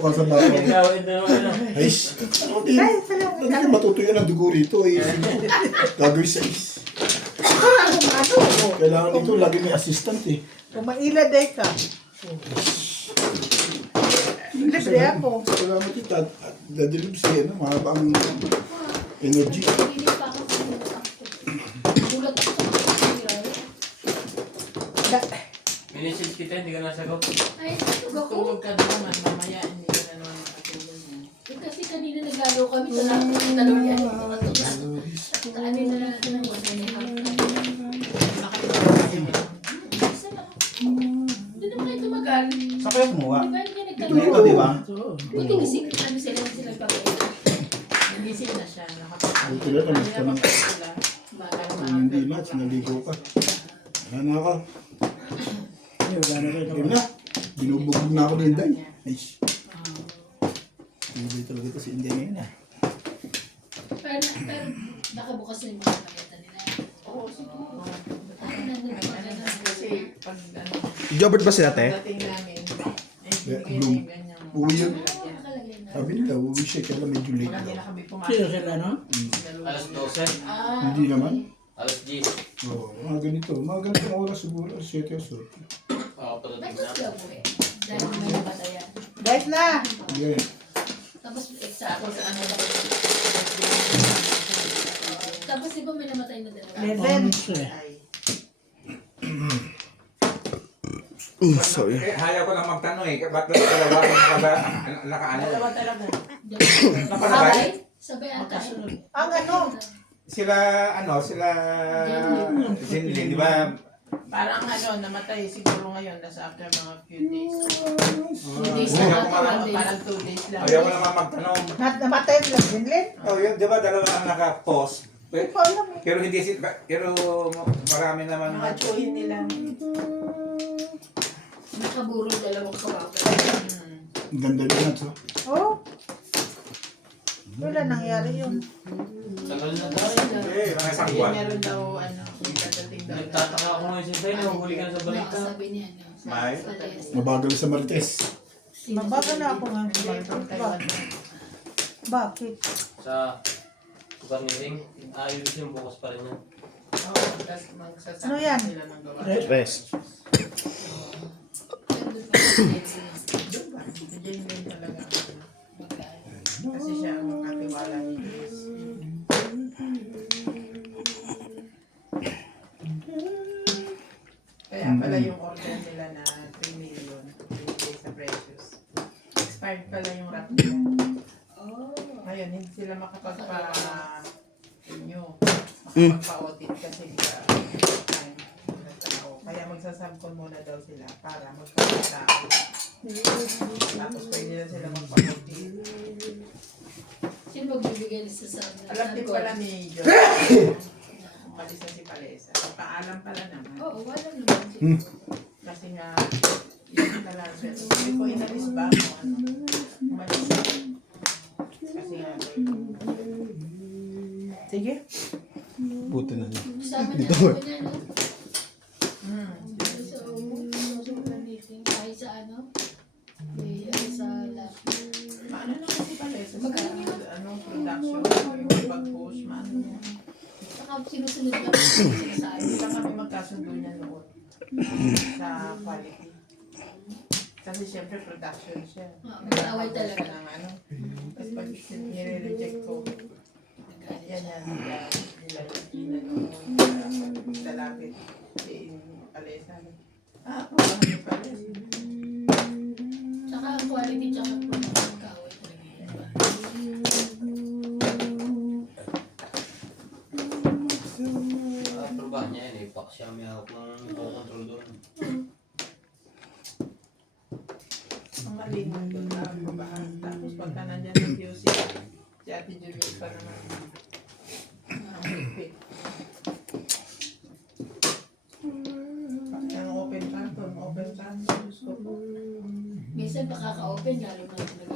Mukhang sa baka. Ay, hindi ka matutuyo ng dugo rito. Ay, gagawin sa is. Kailangan ito, lagi may assistant eh. Kumaila day ka. Libre ako. Salamat ito. At dadalib siya, no? Mahabang energy. Minisid kita, hindi ka nasagot. Ay, tulog ako. Tulog ka naman, mamaya hindi ka na naman makatulog niya. Kasi kanina nagalaw kami sa talurian. Ano na natin ang wala niya. Hindi naman kayo tumagal. Saan kayo kumuha? Di ba hindi Ito nagtanong? ito, di ba? Buti gising. Ano sila pagkain. Nagising na siya, Ito na, tamis ka ng sila. hindi na, sinaligo ka. Ayan na ako. Ayan na. Binubugog na ako ni Inday. Nice. Hindi talaga ito si Inday ngayon ah. Pero baka bukas na yung mga nakita nila. Oo, siguro. Kasi Pag ano, Jobert ba sila, te? dating namin, eh, Yeah, binigay bloom. na yung ganyan. Uwi yun. nakalagay na. Sabi nila, uwi siya, kaya lang medyo late Wala daw. nila kami pumasok. Sino sila, no? Alas 12. Hindi naman. Alas 10. Oo, mga ganito. Mga ganitong oras siguro, 7 o 8. Pagkapadating Ba't na. mas sila buwi? Dahil may napatayan. Guys na! Yeah. Tapos sa ako sa ano. Tapos Tapos di ba may namatay na dalawa? 11. Sorry. Ayaw ko lang magtanong eh. Ba't dalawa ang nakaano? dalawa talaga. Sabay? Sabay ata. Ang ano? Sila, sila Zinlin, di ba? Parang ano, namatay siguro ngayon, nasa after mga few days. Few days Ayaw na ko ata. lang- Parang 2 days lang. Ayaw ko naman magtanong. Namatay mo lang, Jinlin? Oh, yun, di ba dalawa ang naka-post? Hindi ko alam eh. Pero hindi si pero marami naman Mga tsuhin nila. Nakaburol dalawang kawawa. Ang ganda din ito. Oh. Wala nangyari yun. Tagal na tayo. eh, mga isang Hindi buwan. niya rin daw, ano, dadating daw. Nagtataka ako ngayon si Tay, nahuli ka sa balik ka. Sabi niya, ano, May? sa Palesa. Mabagal sa Marites. Mabaga na ako nga. Hindi, from Taiwan. Bakit? Sa lugar ni Ring. Ayos yung bukas pa rin yan. Oo, tapos magsasama Ano yan? sila ng gawa. Rest. Doon pa siya. Doon ba? Diyan din talaga. Kasi siya ang makatiwala ni Diyos. Kaya pala yung order nila na 3 million binigay sa Precious. Expired pala yung wrap nila. Oh. Ngayon, hindi sila makapagpa-renew. Makapagpa-audit kasi time ng tao. Kaya magsasabkon muna daw sila para magpapatao. Tapos pwede na sila magpa-audit. Sino magbibigay nila sa Alam din pala ni Diyos. Umalis na si Palesa. Paalam pala naman. Oo, wala naman siguro. Kasi nga, yun talaga. Hindi ko inalis ba kung ano. Umalis na. Kasi nga, Sige. Buti na niya. Sama niya ako niya, no? hmm. Sa meeting, kahit sa ano, sa lab. Maano lang kasi Palesa sa Magaling yun. anong production, yung pag-push, maano niya. Saka sinusunod lang ang sinasabi. Hindi lang kami magkasundo niya noon sa quality. Kasi siyempre production siya. Mag-away talaga. Ng ano. Tapos pag nire-reject ko, yan yan, nila lalapit si Palesa. Ako lang yung Palesa. Saka ang quality tsaka mag-away talaga. Trabaho niya yan eh. Pak siya may hawak ng control doon. Ang malinis doon lang babaan. Tapos pagka nandyan sa QC, si Ate Juliet pa naman. Ang higpit. Ang open carton, Diyos ko po. Minsan pakaka-open, lalo na talaga.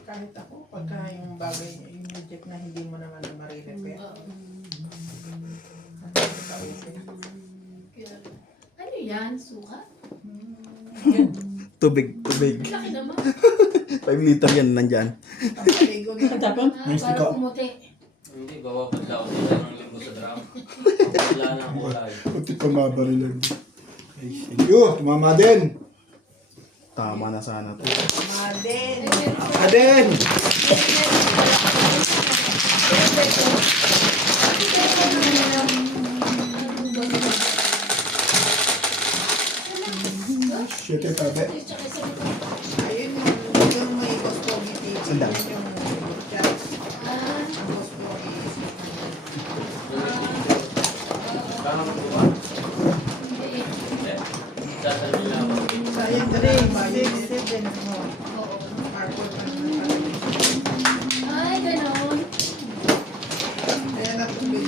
Kahit ako, pagka yung bagay, yung reject na hindi mo naman na marirepair. Oo. Ang tawid Kaya, ano yan? Suka? Tubig. Laki naman. 5 liter yan nandyan. Paligo na. Nice, Para ikaw. pumuti. Hindi, bawa pa daw nila ng limbo sa drum. Wala na kulay. Puti pa mabarilan. Ay, thank you. Tumama din. Tama na sana to. Maden. Aden! Shit, eh, tabi. Ayun yung may Gospogi TV. Sandal. Yun yung chat. Ang Gospogi. Kaya mo ba? Hindi. Sasabi nila ako. Sayang na 3, 6, 7. Marble man. Ay, ganon. Kaya natubig.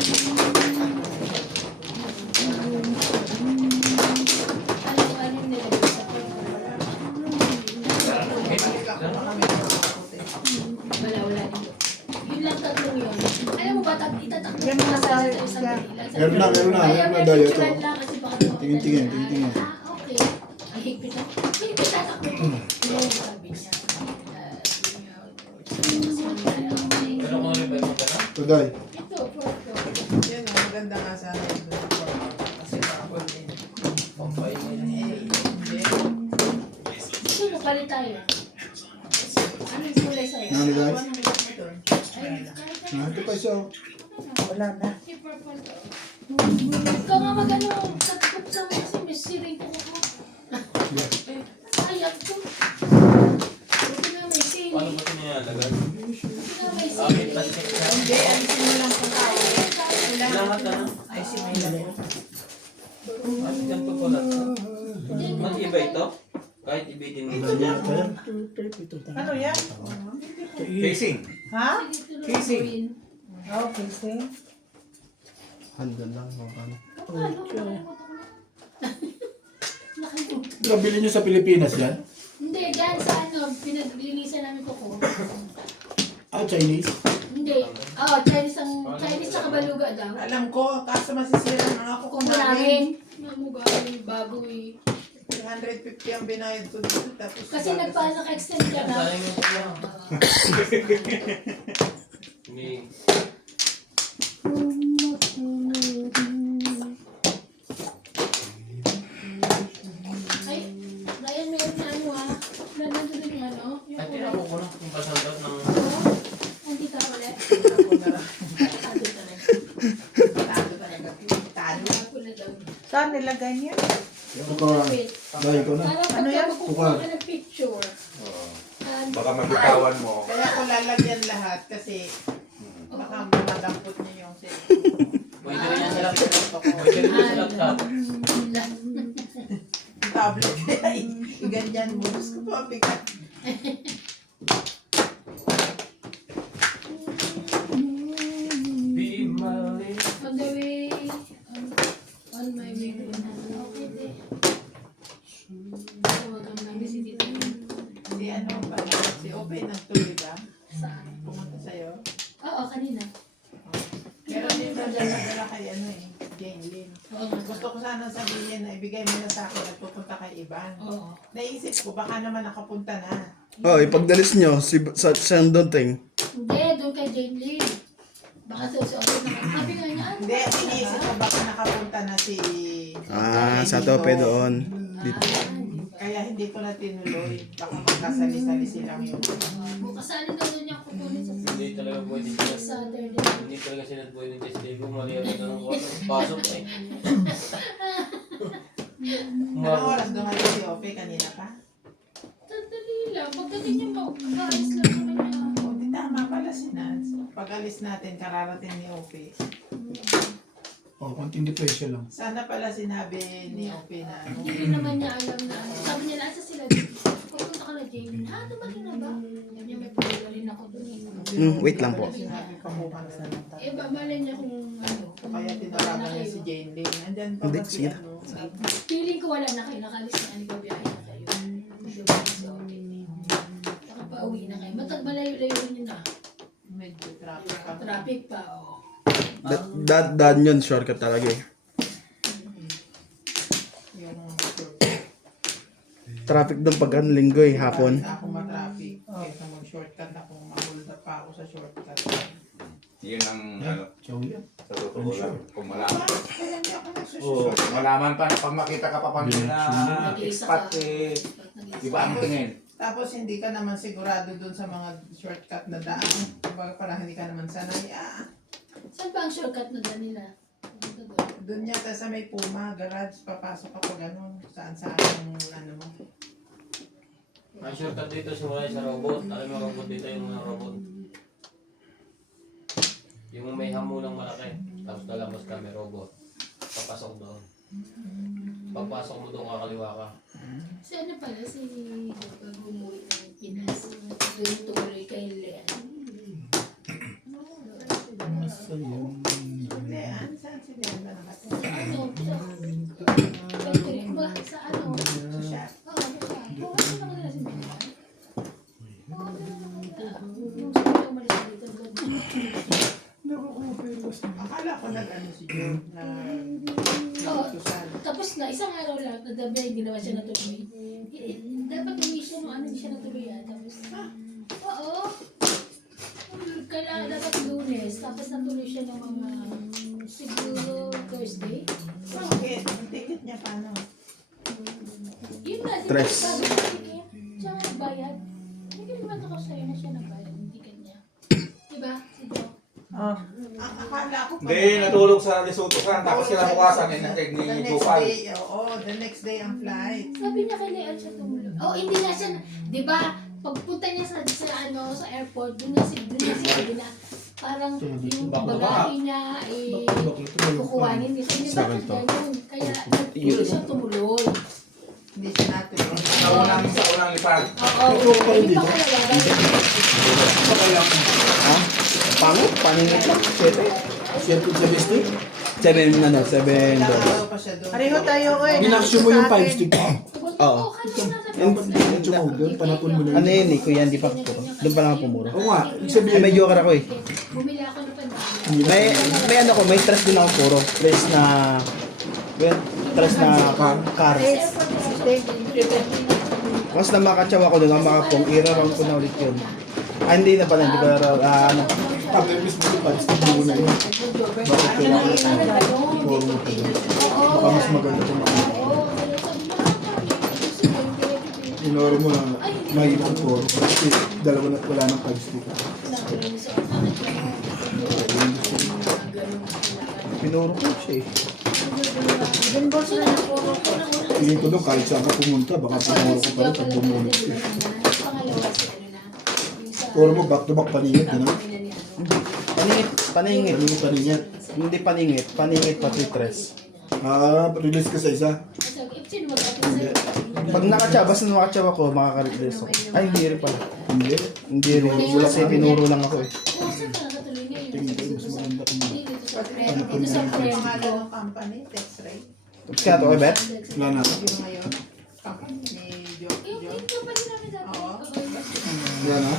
Ano yung nilagay sa Balik ako na kami. wala dito. Yun lang tatlong yun. Alam mo ba, itatakbo Yan ko na na tayo, sa isang yan. dahilan. Meron na, Kaya may Dayo, ito. picturean lang kasi baka Tingin-tingin, tingin-tingin. Okay. Ay, higpit na. Higpit tatakbo ko. Yung sabi niya. Pero kung rin ba yung magana? Today. Ito, photo. Yan ang maganda nga sana yung kasi marble din. Pampay na yun. Hindi. Gusto mo palit tayo? Anong kulay sa'yo? Nani guys? Ano ang gusto mo doon? Ay, kahit Ah, ito pa isa. Wala na. si purple to. Ikaw nga mag-ano, sa mo kasi may siring ko ko. Sayang ko. Buti na may siring. Paano ba ito nilalagay? Buti na may Bakit siring. plastic na? Hindi, alisin mo lang kung tao. Lahat na. Ay, si may lang. Bakit yan pa pala? Matibay ito? Kahit ibitin nito niya. Ano yan? Casing. Ha? Casing. Okay, sir. Handa lang. Ano. Nakalimutan. Nabili nyo sa Pilipinas yan? Hindi, dyan sa ano, pinaglinisan namin ko. Ah, Chinese? Hindi. Chinese sa Kabaluga daw. Alam ko, kaso masisira na ako Kung namin, namugaling bago eh. 350 ang binayad ko dito. Tapos Kasi nagpa-extend ka na. Sayang yung pala. Hindi. Ay, Ryan, meron na ano ah. Nandun din yung ano. Yung At kulay. tinako ko na yung pasandot ng... Nandito ka ulit. ako na lang. Nandito talaga. Tado talaga. Tado. Kulay daw. Saan nilagay niya? Ito Wait. Dahil ko na. Para Ano yan? pagka makukuha ka ng picture. Baka mabitawan mo. Kaya ko lalagyan lahat kasi baka madampot niyo yung cellphone. Pwede rin yan sa laptop. Pwede rin yan sa laptop. Yung tablet kaya ganyan mo. Diyos ko po, bigat. Be my lady. On the way. On my way. Okay, de. Tawagan namin si Tito. Si ano pala, si Ope nagtuloy ba? Saan? Pumunta sa'yo. Oo, kanina. Meron din na dala kay ano eh, Jane Lynn. Oo nga. Gusto ko sana sabihin na ibigay mo na sa akin at pupunta kay Ivan. Oo. Naisip ko, baka naman nakapunta na. Oh, ipagdalis nyo sa Sandonting. Hindi, doon kay Jane Lee. Baka sa office na. Sabi nga niya, ano Hindi, ba? iniisip ko baka nakapunta na si... Ah, sa tope doon. Dito. Kaya hindi ko na tinuloy. Baka magkasali-sali silang yun. Kasali na doon niya kukunin sa Hindi talaga pwede sila. Saturday. Hindi talaga sila pwede sa Steve. Mali ako na ng pasok eh. Anong oras dumating si Ope kanina pa? Sandali lang. Pagdating niya mag-aayos lang naman niya. O, di tama pala si Nance. Pag alis natin, kararating ni Ope. Oh, konting depresya lang. Sana pala sinabi ni Ope na ano. Hindi rin naman niya alam na ano. Sabi niya, nasa sila dito. Pupunta ka na, Jane. Ha, dumating na ba? Sabi niya, may pagdala rin ako doon eh. Wait lang po. Sinabi kamuha na sa nata. Eh, babalay niya kung ano. Kung Kaya tinawagan niya si Jane Lynn. Andyan pa Hindi, ba si sige. ano? feeling ko wala na kayo. Nakalis na ani babiyahe na kayo. Dumating si Ote. Nakapauwi na kayo. Malayo-layo niyo na. Medyo traffic pa. Traffic pa, oh. Daan yun, shortcut talaga eh. Yung traffic doon pag ano, linggo eh, hapon. Ako matraffic. Kaysa mag-shortcut ako, mahulog pa ako sa shortcut. Yun ang ano, Chow yan. sa totoo lang. Kung malaman. Kaya hindi ako Oo, nagsusunod. kung malaman pa, pag makita ka pa pag na Nag-iisa expat ka. eh, Nag-iisa iba ang tingin. Tapos hindi ka naman sigurado dun sa mga shortcut na daan. Kumbaga parang hindi ka naman sanay. Saan ba ang shortcut na daan nila? Doon yata sa may Puma, garage, papasok ako gano'n. Saan yung ano mo. Ang shortcut dito simula sa robot. Alam mo robot dito yung mga robot. Yung may hamulang malaki. Tapos lalabas ka may robot. Papasok doon. Pagpasok mo doon kakaliwa ka. Si ano pala, si pag umuwi ng Pinas. Doon tuloy kay Leanne. Leanne, saan si Leanne ba nakatira? Sa ano? Sa ano? Sa shop. Oo, sa shop. Oo, ano naman nila si Leanne? Oo, ano naman nila? Yung sabi ko umalis dito. Akala ko nag-ano si Joe na Oo. Susan. Tapos na, isang araw lang, nagabi, hindi naman siya natuloy. Dapat uwi siya, no, ano, hindi siya natuloy yan. Tapos, oo. Kailangan dapat Lunes, tapos natuloy siya ng mga, siguro, Thursday. Bakit? Ang ticket niya paano? Yun na, di ba, Tres. sabi ng ticket, siya nga nagbayad. Hindi naman ako sa'yo na siya nagbayad ng ticket niya. Diba, si Joe? Oh. Ang akala ko pa. Hindi, natulog sa Lesotho ka. Tapos kinabukasan eh, natig The ni next Gopal. day, the next day ang flight. Sabi niya kay Leanne siya tumulog. Oh, hindi nga siya, di ba, pagpunta niya sa airport, doon na sabi na, parang yung bagahe niya, kukuhanin niya. Hindi Sa ba akin to. ganun? Kaya, hindi siya tumuloy. Hindi siya natuloy. Sa unang lipad. Oo, Ito pa rin hindi pa dito? kaya. Ha? Pangit? Paningit lang? 7? Siyempre sa bistik. 7 ano, $7. Nakalaw pa siya doon. Pareho tayo eh. Minaksyo mo yung 5 stick. Oo. Dapat hindi mo tumawag doon. Panapon mo na Ano yun eh, kuya, hindi pa puro. Doon pa lang ako pumuro. Oo nga. Ibig Ay, sabihin, may joker ako eh. Bumili ako ng pandaan. May ano ko, may stress din ako puro. Stress na, stress na cars. Once na makatsaw ako doon, ang makapong, i-round ko na ulit yun. Ah, hindi na pala, hindi ko ano. tapos mismo yung 5 stick mo na yun. Bakit kailangan mo puro ka doon? Baka mas maganda kung inoro mo na mahirap ang puro. Kasi dalawa na wala ng 5 stick. Pinuro ko siya eh. Tingin ko doon kahit saan ka pumunta, baka pumuro ko pa rin pag bumunot ka. Puro mo back to back paningit, ano? Paningit. Paningit, paningit. Hindi paningit pati tres. Release ka sa isa. Pag nakatsaw, basta nakatsaw ako, makaka-release ako. Ay, hindi rin pala. Hindi. Hindi rin. Wala kasi pinuro lang ako eh. Tingin ko mas maganda kung Dito sa Ang friend pangalan ko. ng company, Texray. Kaya to, Bet? wala na. Yung ngayon, company ni Joe. Yung company namin dati. Oo. Wala na.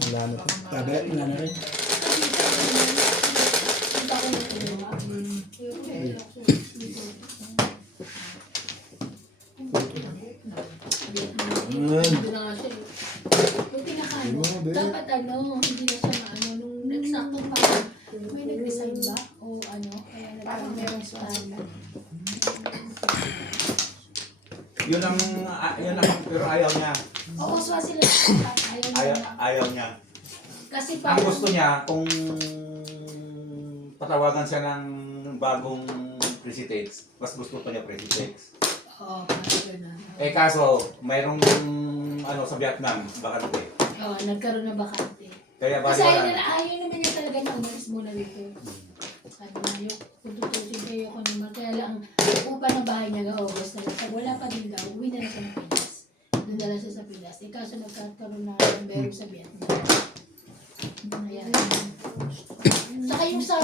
Wala na to. Tabi, wala na rin. Buti na dapat hindi na siya maano, nung nagsakto pa, may nag-resign ba? O ano, kaya Parang meron sa Yun ang, pero ayaw niya. Oo, sila. Ayaw niya. Kasi Ang parang, gusto niya, kung patawagan siya ng bagong Presitex, mas gusto pa niya Presitex. oo, parang gano'n. Eh kaso, mayroong sa Vietnam, bakante. Oo, nagkaroon na bakante. Kaya Kasi baliwala. ayaw naman niya talaga na umalis muna dito. Sabi na, kung tutusin kayo ko naman. Kaya lang, upa ng bahay niya August na lang. Pag wala pa din daw, uwi na lang siya ng Pinas. Doon na lang siya sa Pinas. Eh, kaso nagkakaroon na ng meron sa Vietnam. Ayan. Saka yung sa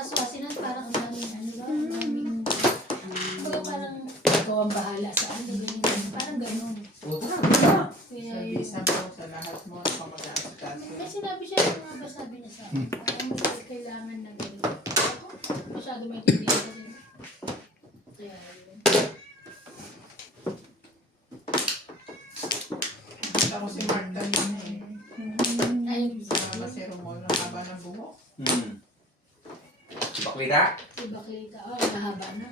Swaziland, parang ang daming, parang ikaw ang bahala sa ganyan. Parang gano'n. Kaya Sa visa mo, sa lahat mo, sa mag-aasikaso. kasi sinabi siya yung mga sabi niya sa akin, parang kailangan na gano'n. Ako, masyado may kaibigan ko din. Kaya yun. Nakita ko si Mark kanina eh. Ayun, Sa Masero Mall, ang haba ng buhok. Baklita? si Baklita. Oh, mahaba na.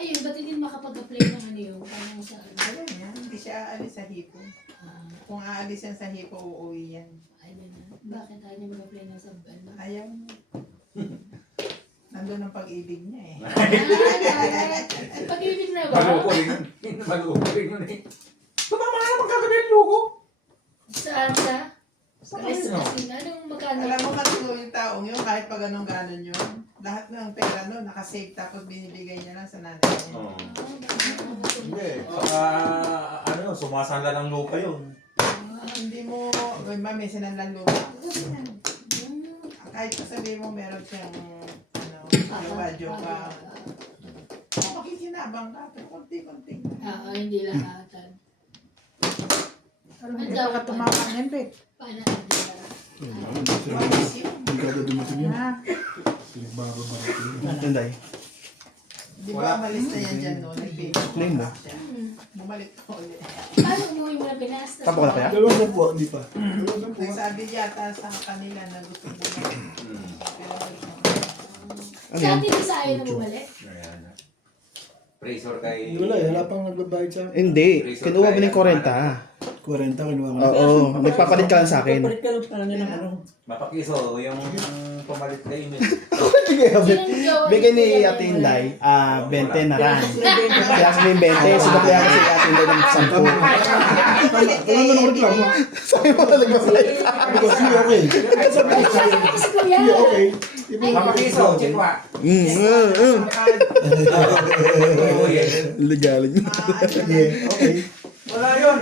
Ayun, ba't hindi makapag-apply ng ano yun? Parang sa ano? Alam niya, hindi siya aalis sa hipo. Ah, Kung aalis yan sa hipo, uuwi yan. ayun na. Bakit ayaw niya mag-apply ng sa ano? Ayaw niya. Nandun ang pag-ibig niya eh. Pag-ibig na ba? Maluko rin yun. Maluko rin yun eh. Tumama na naman kagabi yung luko. Saan sa? Sa Kasi, kanino? anong magkano? Alam mo kasi yung taong yun, kahit pag anong ganon yun, lahat ng pera no, nakasave tapos binibigay niya lang sa nanay niya. Oo. Ah, Hindi. Saka, ano, sumasala ng lupa yun. Hindi mo, may sinanlan lupa. Kahit pa sabihin mo meron siyang, ano, jowa-jowa. Makikinabang ka, pero konti-konti. Oo, hindi lahatan. Pero hindi pa ka tumama yan, Bek. Paano hindi Malis yun. Hindi ka dumating yun. Ah, Pinagbago ba natin? Yun, Day. Di ba malis na yan dyan no? Claim mo. Siya. Bumalik ka ulit. Paano umuwi mo na Pinas? Tapo ka na kaya? Dalawang buwan po, hindi pa. Dalawang buwan. Nagsabi yata sa kanila na gusto bumalik. Pero Ano Sa yan? atin sa ayaw na bumalik? Ayan. Pressure kay... Wala eh, wala pang nagbabayad sa akin. Hindi. Kinuha mo ng 40. 40 kinuha ko. Oo. Nagpapalit ka lang sa akin. Mapakiso, yung pumalit kayo yun. Sinong jowa Bigay ni niya? Ate Inday, 20 na ran. Kaya sabihin 20, sinuklihan kasi si Ate Inday ng 10. Wala naman ako reklamo. Sabi mo na nagpapalit. Sabi ko, sige, okay. Sabi ko, sige, Si Kuya. sige, okay. Mapakiso, chikwa. Legaling. Sige, okay. Wala yun.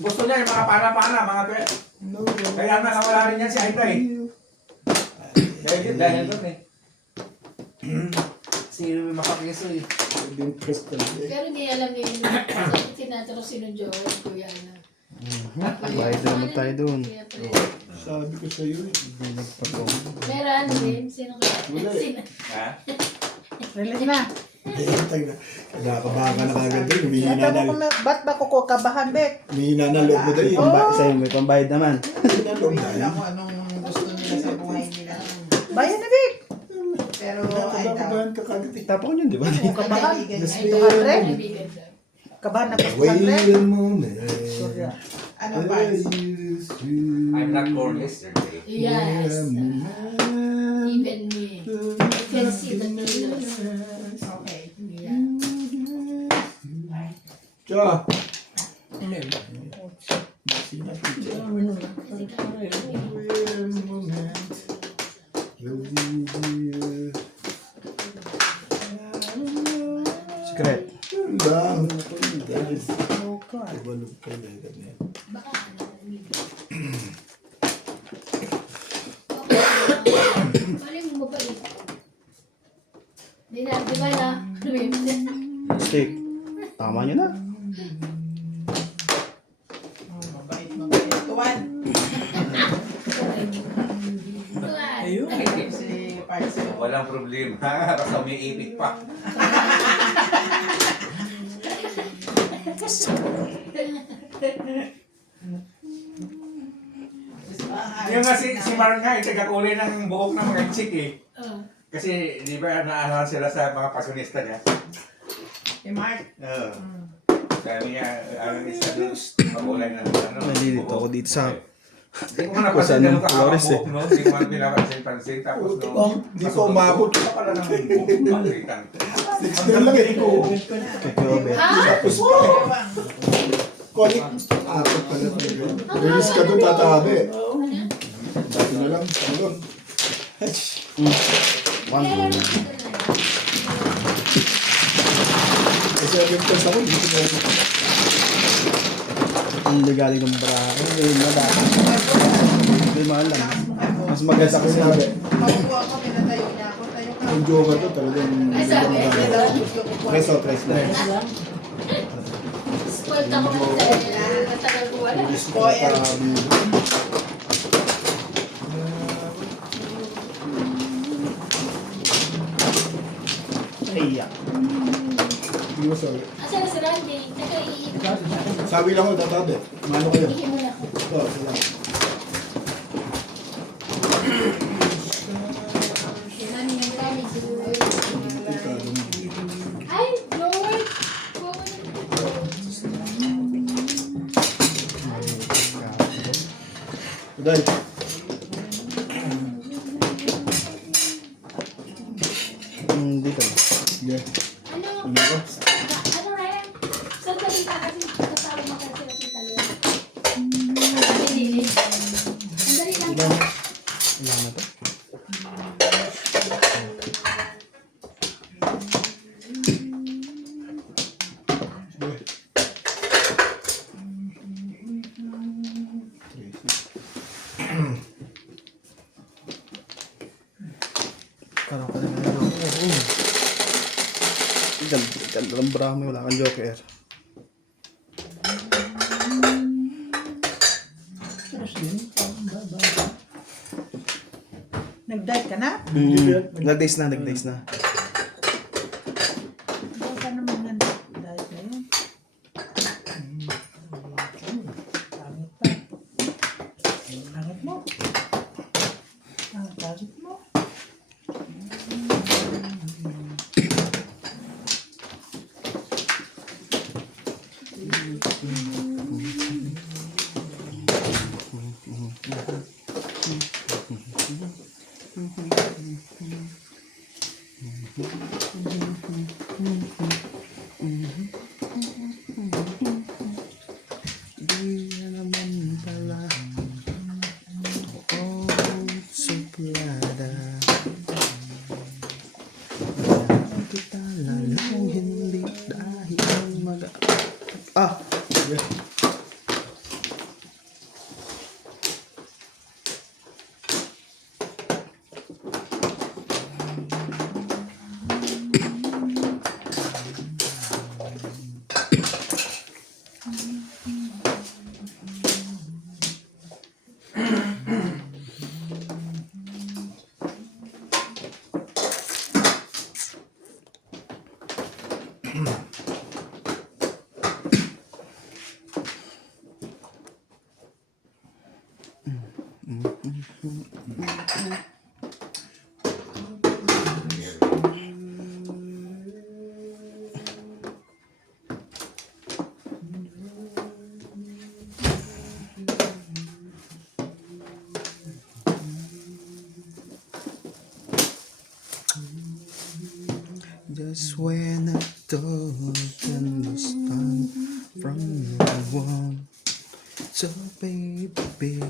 Gusto niya yung mga pana-pana, mga pe. No, Kaya nakawala rin yan si Aitay. Dahil doon eh. Si Mapakiso eh. Hindi impressed talaga eh. Pero hindi alam niya yun. Kasi tinatanong sinong jowa ni Kuya na. Bayad na naman tayo dun. Kaya pala. Sabi ko sa iyo eh. Meron din. Sino kaya? Wala eh. Sino? Ha? release na. Tay na. Nagkakabahan ka na kagad din. Humihina Ito na. mo kung ba't ba kukabahan, Bek? Humihina na loob mo dahil. Sa'yo, may pambayad naman. Humihina na loob Wala dahil. ko anong gusto nila sa buhay nila. Bayan na, Bek. Pero ay daw. Nagkakabahan ka kagad eh. Tapo ko yun, di ba? Kabahan. Kaibigan Yes, niya. ma'am. Kaibigan daw. Kabahan na Wait pa a moment. Ano parts? I'm not born yesterday. Yes. Even me. I can see the kilos. Okay. Yeah. Tiyo. Kasi ka- Wait a moment. Secret. Bang. Ibalog ka na agad na yan. Baka ano, okay. Maling mo mabait. Di ba na? Lumipit. Stick. Tama nyo na. Mabait. Tuwan. Tuwan. Si Parts. Walang problema. Basta may ipit pa. Yung nga si Mark nga, tagakulay ng buhok ng mga chick eh. Oh. Kasi di ba naaral sila sa mga pasionista niya? Si Mark. Oo. Sabi niya, ano isa doon, makulay ng ano. Nalilito ako dito sa... Hindi ko man napansin ganun kahaba Flores, eh. buhok no? Hindi ko man pinapansin-pansin. Tapos no, Di ko umabot. Ito pala ng buhok. Pagkaitan. Yan lang eh ko. Kakabe. Tapos pa. Konik. Apat pala talaga. Release ka doon tatabi. Dati na lang. Ano? One Kaya room. Kasi yung test ako, dito na yun. Hindi galing ng bra. Hindi madami. Hindi maalam. Mas maganda Kasi kasi sinabi, Paupo ako, pinatayo niya ako. Tayo ka. yung joke to talagang... Ay, sabi. Preso, tres na. Spoiled ako ng dahil matagal ko wala. Release ka tatabi. Iya. Hindi mo sorry. Asa na si Randy? Tsaka iihi. Sabi lang ko, tatabi. Mano kayo? Iihi mo na ako. Oh, salamat. Mami ng Randy siguro. Ikaw, Ay, Lord! Kuha mo na Uday. Dito. Yeah. Ano? Ano ko? Ano Ryan? Sandali ka kasi kasama mo kasi na kita Lord. Sandali lang. Wala na to. Parang ka na joker. Ganda ng brahmi, wala kang joker. Nag-diet ka na? Nag-days na. Diet ka naman na diet na yun. Pangit pa. Pangit mo. Pangit mo. Di na naman pala. Oh, suplada. Kita lalong hindi dahil Ah! Yeah. Just when I don't understand from no one. So baby,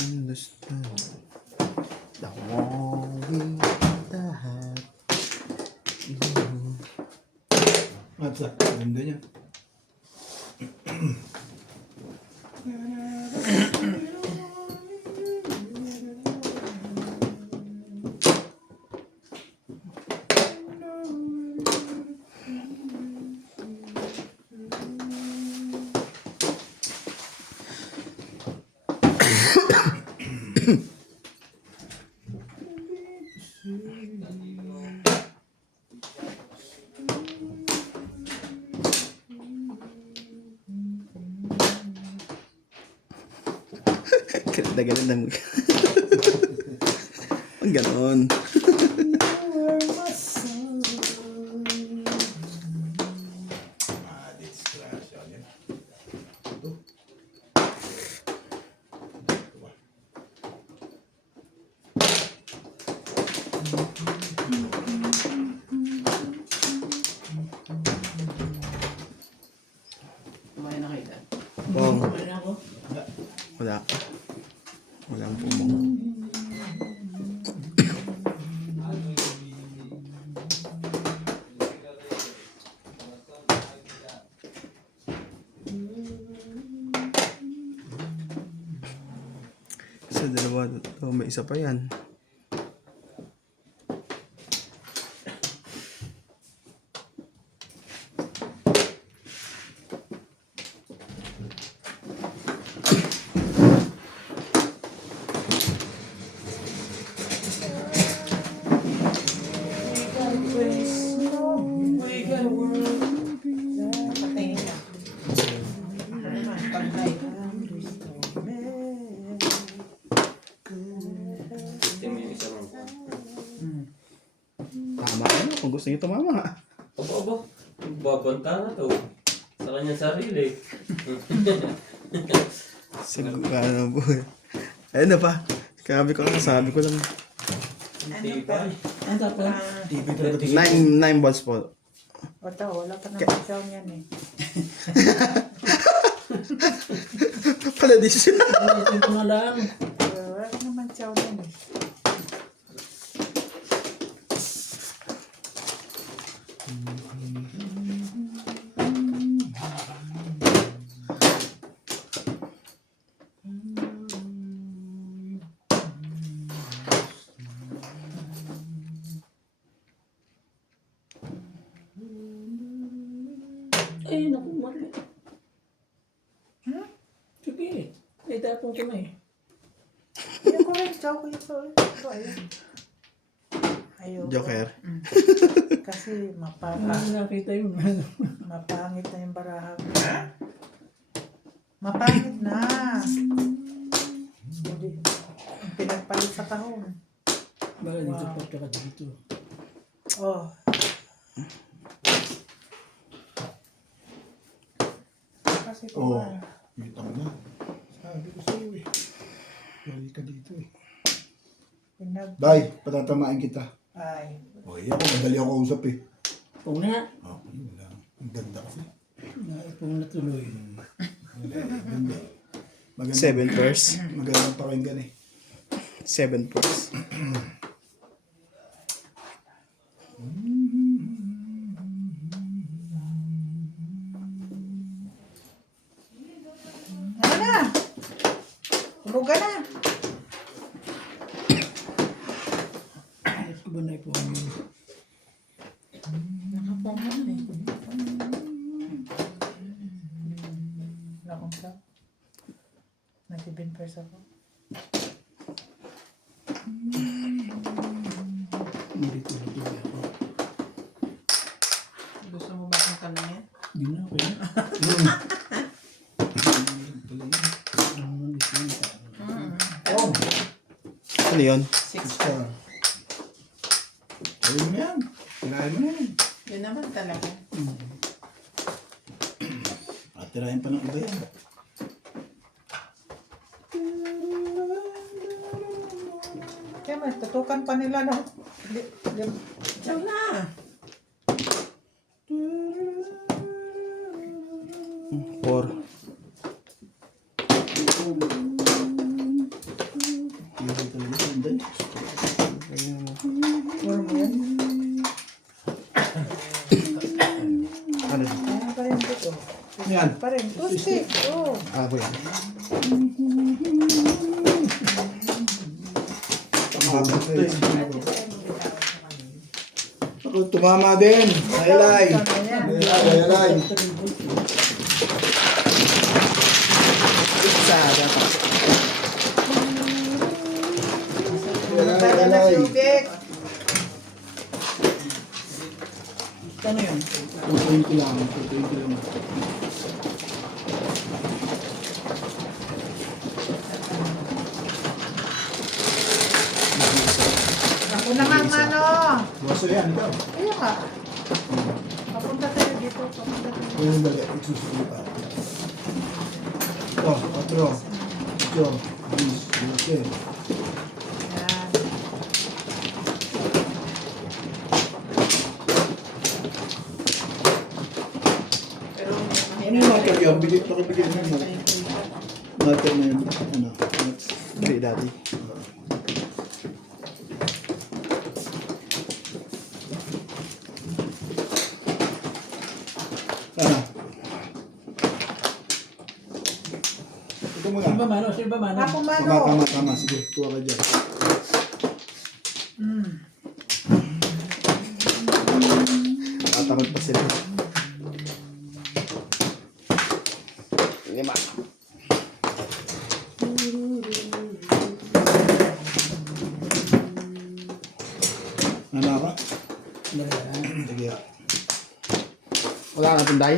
understand the one we had. At sa, ganda niya. Ganun lang. Ang ganon. Kumain na kayo dad? Bong. Kumain na ako. Wala. Walang pumong. Sa dalawa, may isa pa yan. kung gusto niyo tumama. Abo. Babanta na to. Sa kanyang sarili. Sigurado po eh. Ayun na pa. Sabi ko lang. Hindi pa. Ano dapat? TV talaga ito. 9 balls po. Ito, wala pa naman chow yan eh. Pala di siya. Ito ko na lang. Wala pa naman chow yan eh. Ay, naku, mali. Sige. Ay, tapon ko na eh. Yung ko rin, chow ko ito. Ito, ayun. Ayoko. Joker. Kasi Ano nakita yun? mapangit na yung baraha ko. Mapangit na. Hindi. Pinagpalit sa kahon. Baka dito pa tsaka dito. Oh. Kasi Oo. kung Kita mo na. Sabi ko sa'yo eh. Yari ka dito eh. Day, patatamain kita. Ay. Okay, ako madali ako usap eh. Kung na, Oh, yun lang. Ang ganda kasi. kung natuloy. Ganda. Maganda. 7 pairs. Magandang pakinggan eh. 7 pairs. Ano na? Hulugan na. Ayos ko ba na ipuan yun? Nakapungan eh. Wala akong sa. Nag-7 pairs ako. Hindi ko natuloy ako. Gusto mo ba akong tanongin? Hindi na, okay na. Ano ito yun? Oh, Ano yun? basta. Ayun mo yan. Tirahin mo na yan. Yun naman talaga. At tirahin pa ng iba yan. Kaya may tutukan pa nila no. Chow na. 4. Hindi talaga yan, Day. Puro mo yan. Ano yun? Ayan pa rin dito. Yan. Pa rin. Toothpick. Oh. Ah, ko yan. Mahaba ito eh. Ako, tumama din. Ayalay. Ayalay. Isa, dapat. Ayalay. Tubig. Ano yun? 220 lang. 220 lang. Ako naman mano. Boso yan, ikaw. Ayun ka. Papunta tayo dito. Papunta tayo. Ayun, dali. Isusunod pa. Ito, 4. Ito, 10. Yan. Pero Ano yung marker yan? Pakibigyan mo yung marker na yun. Ano? Next. Dali, daddy. Ano? Ito muna. Sino ba mano? Sino ba mano? ako mano. Tama. Sige, tuwa ka dyan. Tatakot pa sila. 5. Ano ka? Sige. Wala na tunday?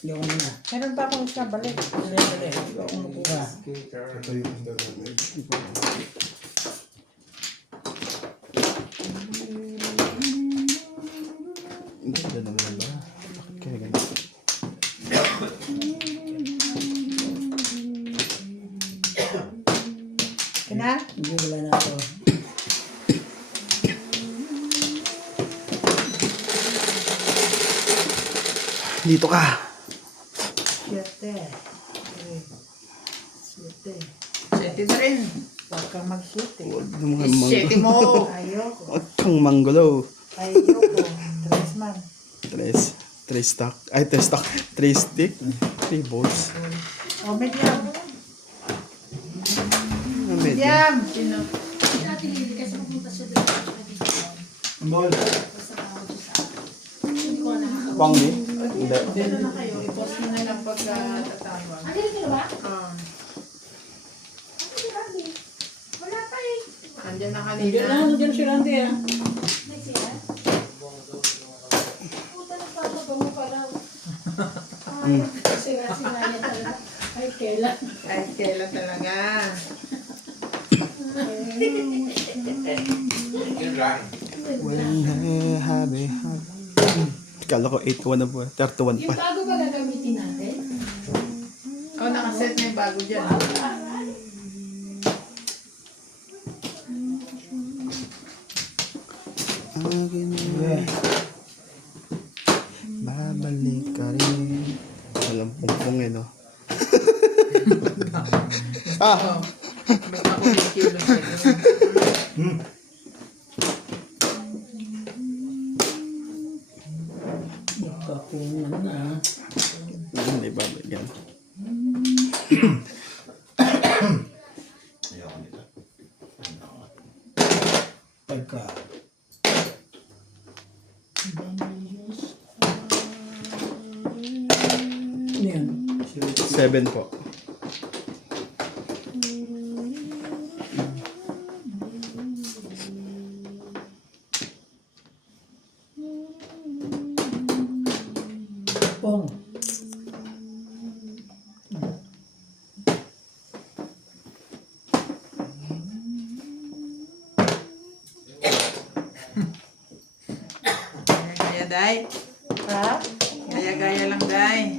Hindi ako muna. Meron pa akong isa balik. Dali. Ikaw ang makuha. Ito yung Dito ka. Siyete. Siyete. Siyete na rin. Huwag kang mag-siyete. Huwag naman Siyete mo. Ayoko. Huwag kang manggulo. Ayoko. Tres man. Tres stock. Ay, tres stock. Tres stick. 3 balls. O, medium. Medyo. Medium. Sino? Si Ate Lily kasi pupunta siya doon sa kapatid ko. Mall. Basta tawag siya sa akin. Hindi ko na nakakausap. Pangni? Hindi. Dito na kayo. I-post mo na lang pagkatatawag. Ah, ganito na ba? Wala pa eh. Andyan na kanina. si Randy ah. May siya? Puta ng papabango pa raw. Sira-sira niya talaga. Ay, kailan? Kahit kailan talaga. When I have a Kala ko 8-1 na po. 31 Yung pa. bago ba gagamitin natin? Nakaset na yung bago dyan. Babalik ka rin. Walang pungpong eh, no? Ah! May kakulit-kilo sa'yo. Kapungan na. Hindi babalik yan. Ayoko nito. Pagka. Yan. 7 po. Pong. Gaya-gaya, Day. Ha? Gaya-gaya lang, Day.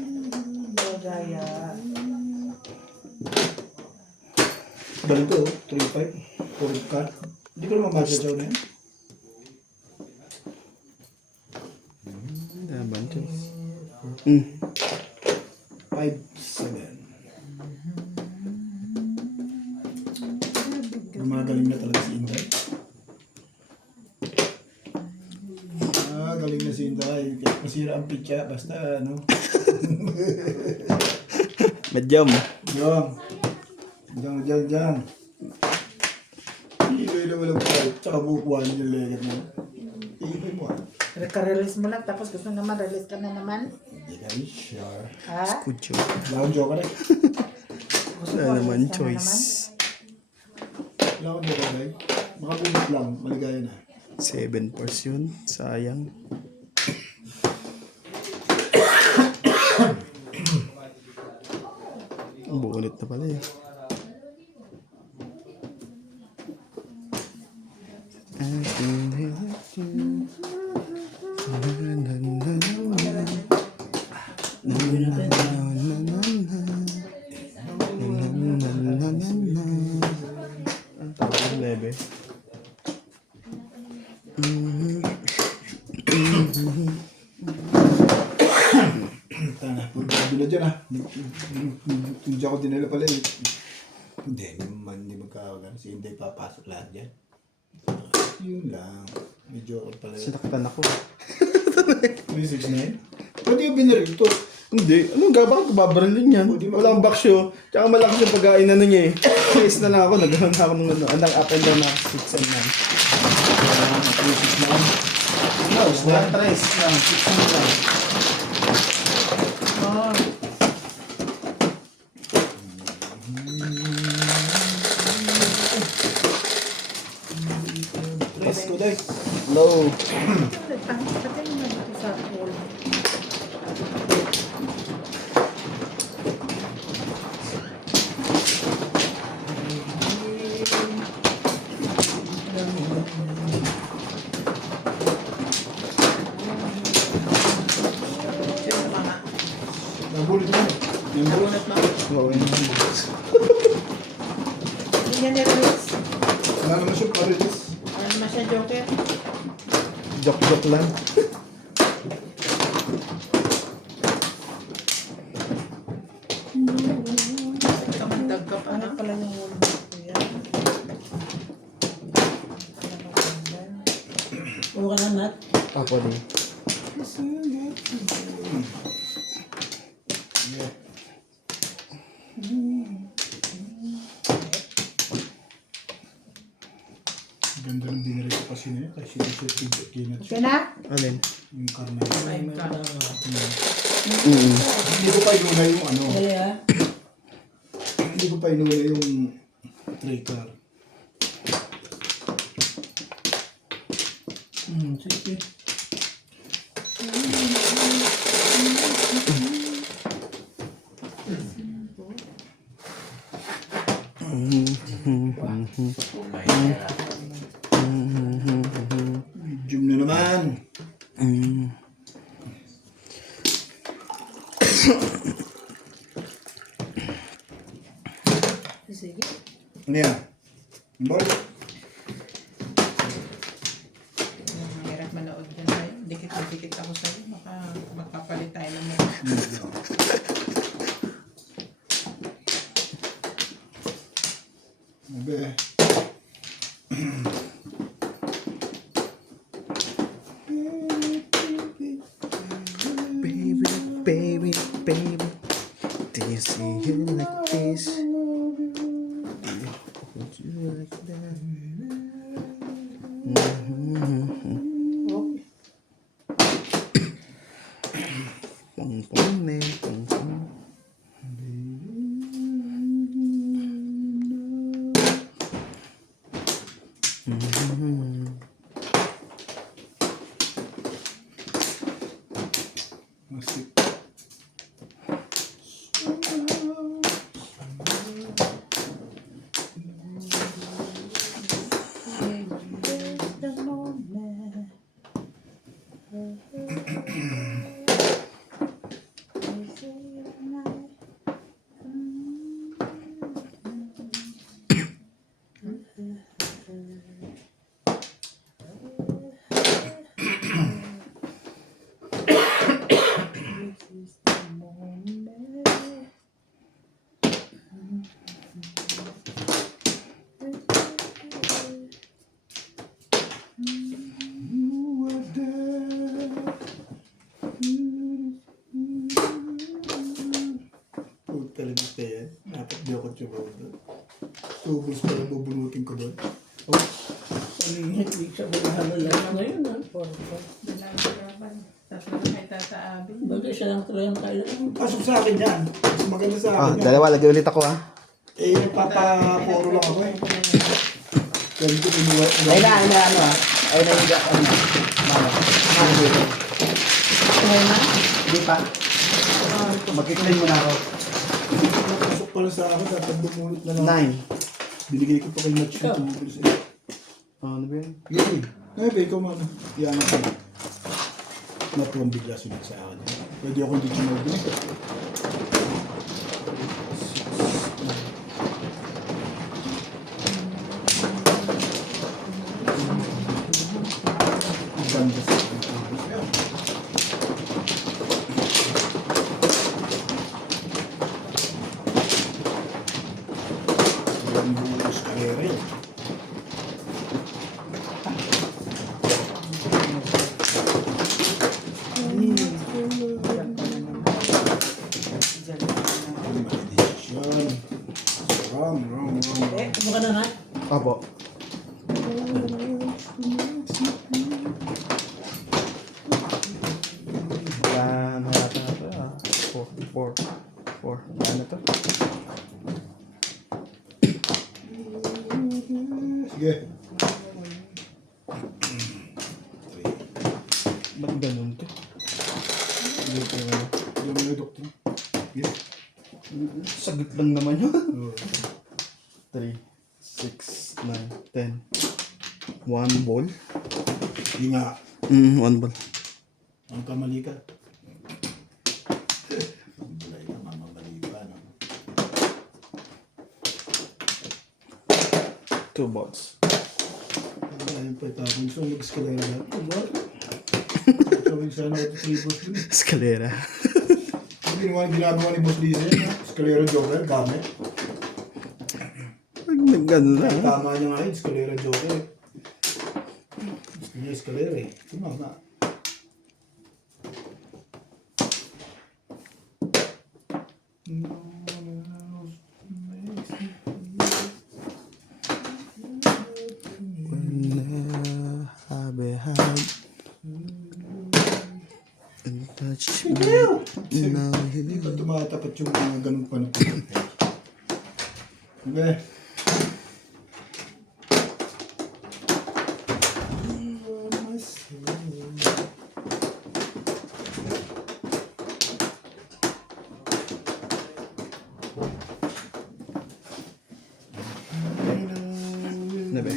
Gaya. Ganito, 3-5. 4 card. Hindi ko naman masasaw na yan. Laban, Diyos. 5-7. Gumagaling na talaga si Inday. Galing na si Inday. Masira ang pitya. Basta ano. Medium. Diyan. Iloy na walang kahit. Tsaka bukuhan yung legat mo. Iloy mo ah. Reka-release mo lang tapos gusto naman release ka na naman. Hindi kami sure. Ha? Kucho. Laon joke ka rin. Wala naman release ka na choice. Laon joke ka rin. Makabunot lang. Maligaya na. 7 portion. Sayang. Ang bunot na pala eh. Lebe. Tana, punta na dyan ah. Hindi ako dinala pala eh. Hindi magkakagan. Si Inday papasok lahat dyan. Yun lang. Medyo okay pala yun. Sinaktan ako. May 6'9"? Pwede yung binaril to. Hindi. Anong bakit ko babarilin yan? Walang baksyo. Tsaka malakas yung pagkain na niya eh. Face na lang ako. Nagkaroon na ako ng ano. Andang up and down na 6 and 9. No, it's not. 3 lang. 6 lang. Oh. Pasko day. Low. Patay mo na sa pool. Sino mga? Nabulot mo. Nabunot na. Low and Hindi niya nirelease. Wala naman siya parilis. Ano naman siya, Joker? Joke-joke lang. Nat. Apo din. Yeah. Ganda ng dinari ko kasi na yun. Kasi sinusunod ko kinat Okay na? Alin? yung karma. Time ka. Hindi ko pa inuna yung ano. Dali ah. Hindi ko pa inuna yung traitor. Sige. Medium na naman. Sige. Ano yan? Ball? Mahirap manood dyan tayo. Dikit ako sa'yo. Baka magpapalit tayo ng mga. Abe. Baby, baby, baby. Do you see you like this? Would you like that? Pong pong ne, pong pong. Masik. Puta lang ito yan. Dapat di ako tsubaw doon. Tubos pa lang bubunutin ko doon. Oh, Hindi siya bulahabol lang ngayon ah. Nalaglaban. Tapos nakita sa abin. Bagay siya lang tuloy ang kailan. pasok sa akin yan. Mas maganda sa Ah, akin yan. dalawa, lagi ulit ako ah. Eh, nagpapaporo lang ako eh. Kaya ko pinuha. Ay na ano ah. Ay na yung ano. Mama. Mama dito. Ngayon na? Hindi pa. Mag-explain mo na ako. Pasok pala sa akin. Dapat bumunot na lang. 9. Binigay ko pa kay Match Ikaw. yung tubos eh. Ano ba yun? Yun eh. Eh, ikaw man. Yan ako. Natuwang bigla sunod sa akin. Pwede ako hindi tumawag eh. Ganda sa akin. Walang bulos karera eh. Mali desisyon. Wrong. Ano ka na nga? Apo. Yan, harap na ito ah. 4. Ano to? Sige. Ba't ganun to? Dito yung ano. Alam mo na, doktor. Yes. Sagot lang naman yun. Oh. 3, 6, 9, 10. 1 ball. Hindi nga. 1 ball. Ang kamali ka. Balay ka, mamamali ka, no? 2 balls. Ayun pa itapon. So, mag-escalera na. Sabi sana ako 3 balls dun. Escalera. Hindi naman ginagawa ni Boss Lisa yan. Escalera Joker, gamit. Ganun na. Tama niya nga yun, Escalera Joker. Gusto niya, ng escalator eh. Tumama. When I have a hand and touch me, now Hindi you pa tumatapat yung mga ganun pa na pinatay. Okay. Nabe.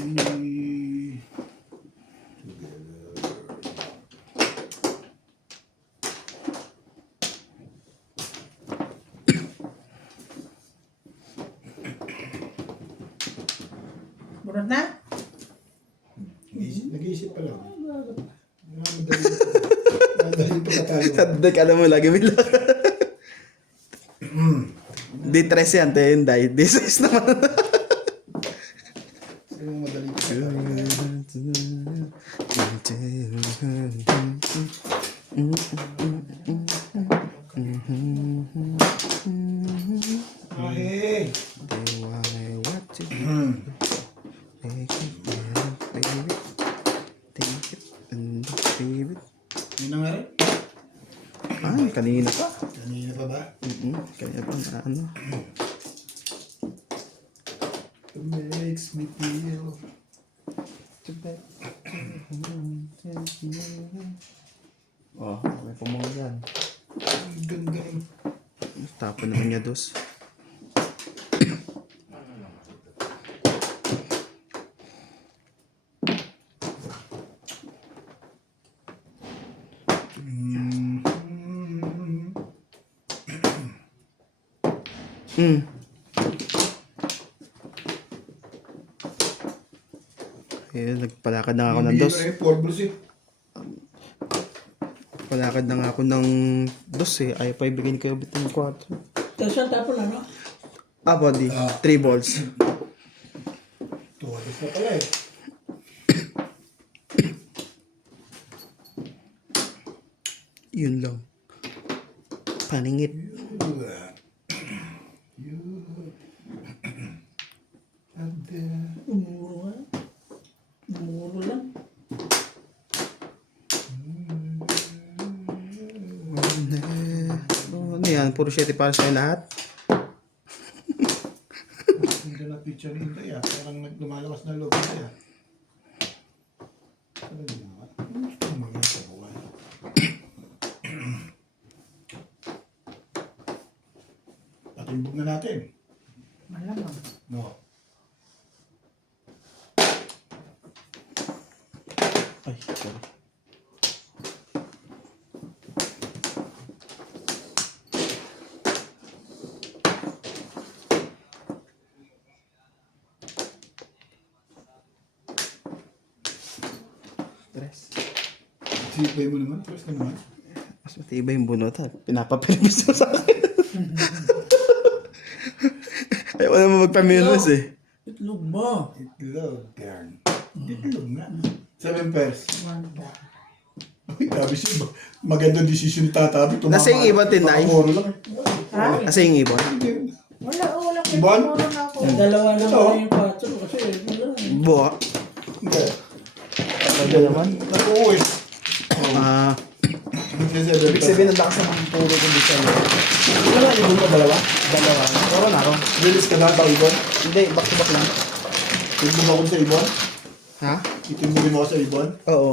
Bunot na? Nag-iisip pa lang. Madali pa tayo. Dek, alam mo, lagi may lakad. Di 13 yan, te, hindi. Di 6 naman. Madali pa tayo. Ay! They wanna what to do. Take it, baby. Take it, and baby. Yun na nga rin. Ah, kanina pa. Kanina pa ba? Kanina pa na ano. It makes me feel. Oh, may pumong yan. Ganun. Tapon naman niya dos. Eh, nagpalakad na nga ako ng dos. Bibigyan ko na yung 4 blues eh. Palakad na nga ako ng dos eh. Ayaw pa ibigay ni Kuya Bit ng 4. Tapos yan tapon ano? Ah, body. 3 balls. 2 oras na pala eh. Yun lang. Paningit. Umuro nga. Umuro lang. Ano yan? Puro 7 para sa'yo lahat? Hindi na picture ni Inday ah. Parang lumalakas na loob niya ah. Ano yun nga? Gusto ko mga sa buwan. Patimbog na natin. Malamang. No. Ay, sorry. Tres. Sipay mo naman. Tres ka naman. Mas matibay yung bunot ha. Pinapapilipis mo sa akin. Ayaw ko naman magpamilos eh. Itlog mo. Itlog. Darn. Itlog nga. 7 pairs. Manda. Uy, grabe siya. Maganda decision ni Tatabi. Nasa yung ibon, Tinday? Tumakoro lang eh. Ha? Kasi yung ibon. Hindi. Wala Ibon? pinamuro na ako. Dalawa na Ito. lang yung patso kasi wala. Buha. Hindi. Talaga naman. Nag-uwi. Ah, Ibig sabihin ang lakas ng puro ko dito. Wala na ibon mo dalawa? Dalawa. Meron ako. Release ka na sa ibon? Hindi, back to back lang. Timbog ako sa ibon? Ha? Itimbogin mo ako sa ibon? Oo.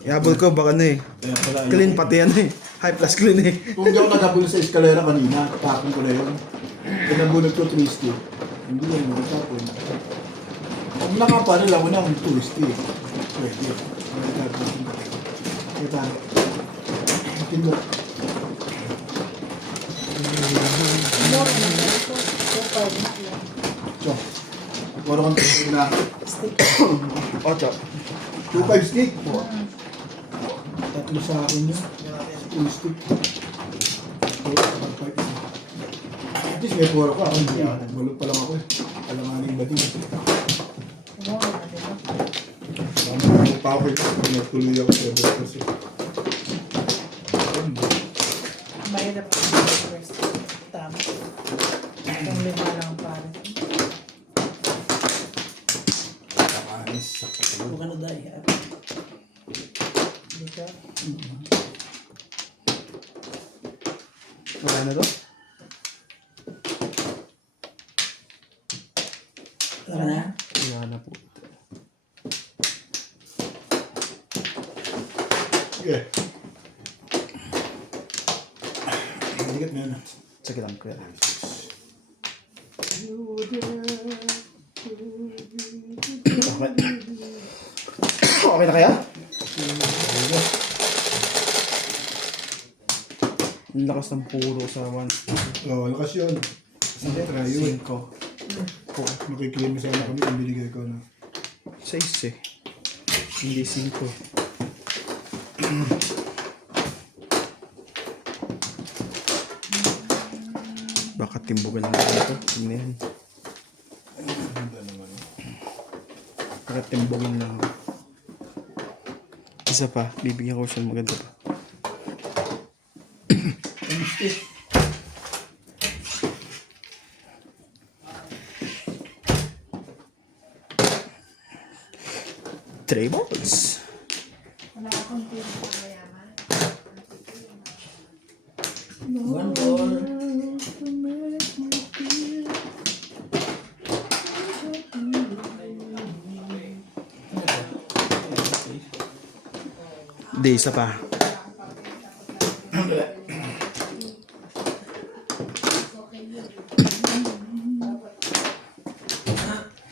Ihabol ko, baka na eh. Kaya pala. Clean pati yan eh. High plus clean eh. Kung hindi ako naghabol sa eskalera kanina, tapon ko na yun. Pinabunod ko twisty. Hindi yan, nagtapon. Pag nakapa nila, wala akong twisty. Pwede. Kita. Tindog. Umuro na ito. Super na lang. So, puro kang twisty na. Ocho. 2-5 stick. Tatlo sa akin yun. Twisty. At least may puro ka. Hindi ako. Bulog pa lang ako eh. Alanganin ba din? Umuro na, di ba? Pa Okay na. Natuloy ako sa breakfast. Bayad na pa first. Tama. Kung 5 lang para. Anis sa katulog. Huwag ka na dahil. Dito. Wala na to? Tara na. Wala na po. Okay. Ligat na yan. Sige lang, kuya. Okay. Okay na kaya? Ang lakas ng puro sa 1 Oh, lakas yun. Sige, try yun. 5. Makiklaim mo sana kami kung binigay ko na. 6 eh. Hindi 5. Baka timbugan na ito. Tingnan yan. Ganda naman. Baka timbugin lang. Isa pa. Bibigyan ko siya ng maganda pa. Three balls. One ball. Di, isa pa.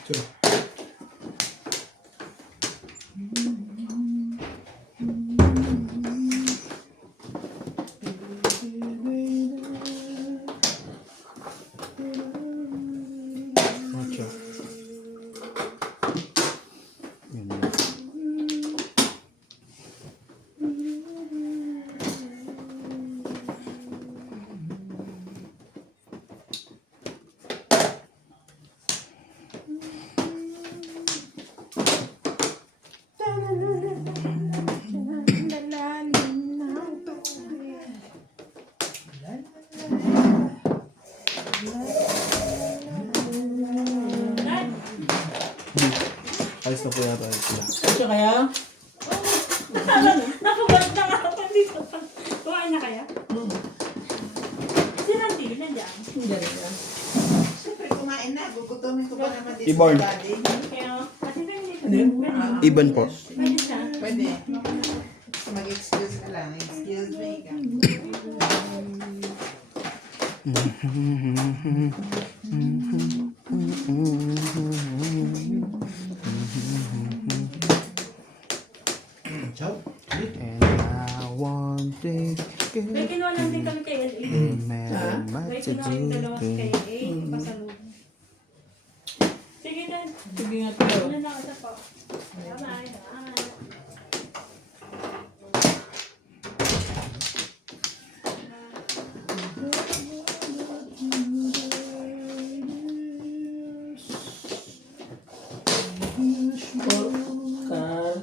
Sure. Matcha. Yan yan. Ayos na po yata sila. Ito kaya? Nakabalik na nga ako dito. Kumain na kaya? Si Randy, nandiyan. Hindi rin yan. Siyempre kumain na. Gugutomin ko pa naman dito Iborn. sa body. Kaya, kasi Randy, Ano? Iban po. pwede siya. Pwede. Mag-excuse ka lang. Excuse me ka. Ciao. And I want to get May kinuha lang din kami kay LA. May kinuha yung dalawa kay LA. Pasalubong. Sige na. Sige nga tayo. Ano na ako po. Bye-bye. Bye.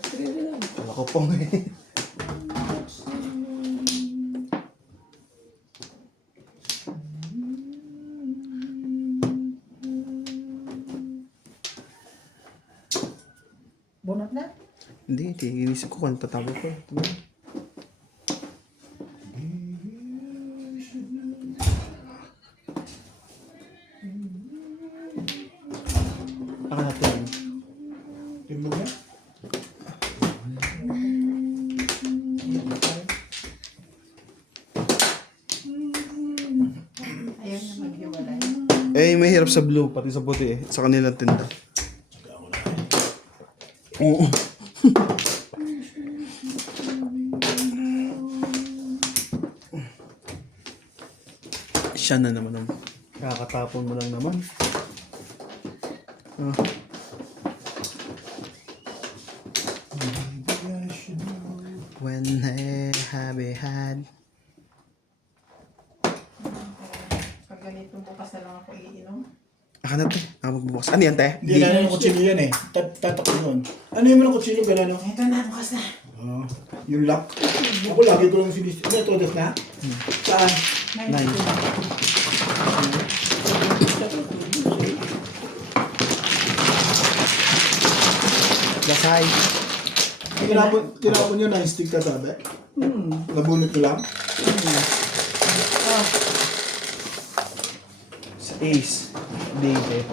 Sige lang. Wala ko pong eh. Bunot na? Hindi, inisip ko kung tatawa ko. Ako natin. Timbog na. Ayaw na maghiwalay. Eh, may hirap sa blue, pati sa puti eh. Sa kanilang tinda. Oo. Siya na naman ang kakatapon mo lang naman. Ah. When I have a had. Pag ganito bukas na lang ako iinom. Aka na, te. Ako magbubukas. Ano yan, te? Hindi na ng kutsilyo yan eh. Tatak mo nun. Ano yung ng kutsilyo gano'n? No? Ito na, bukas na. Oo. Yung lock. Ako lagi ko lang sinis. Ano ito, das na? Saan? 9. Lasay. Tinapon nyo na yung stick ka sabi? Nabunot ko lang? Sa Ace. Date.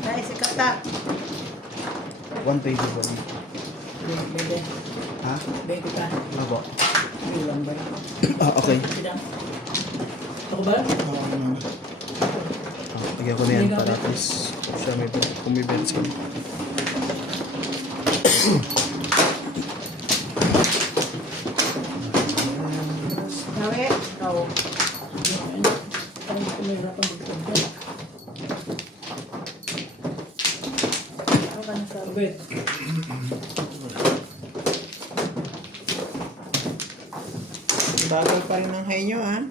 Dahil si Kata. 120 Bebe, Ha? bebe ka. Abo. Iwan ba? Ah, okay. Tidak. Ako ba? Lagyan ko na yan para at least siya may kung may bets ka. Nawe? Oo. Parang kumira pa dito. Ako ka na sa bed. Bagal pa rin ang hay nyo, ha?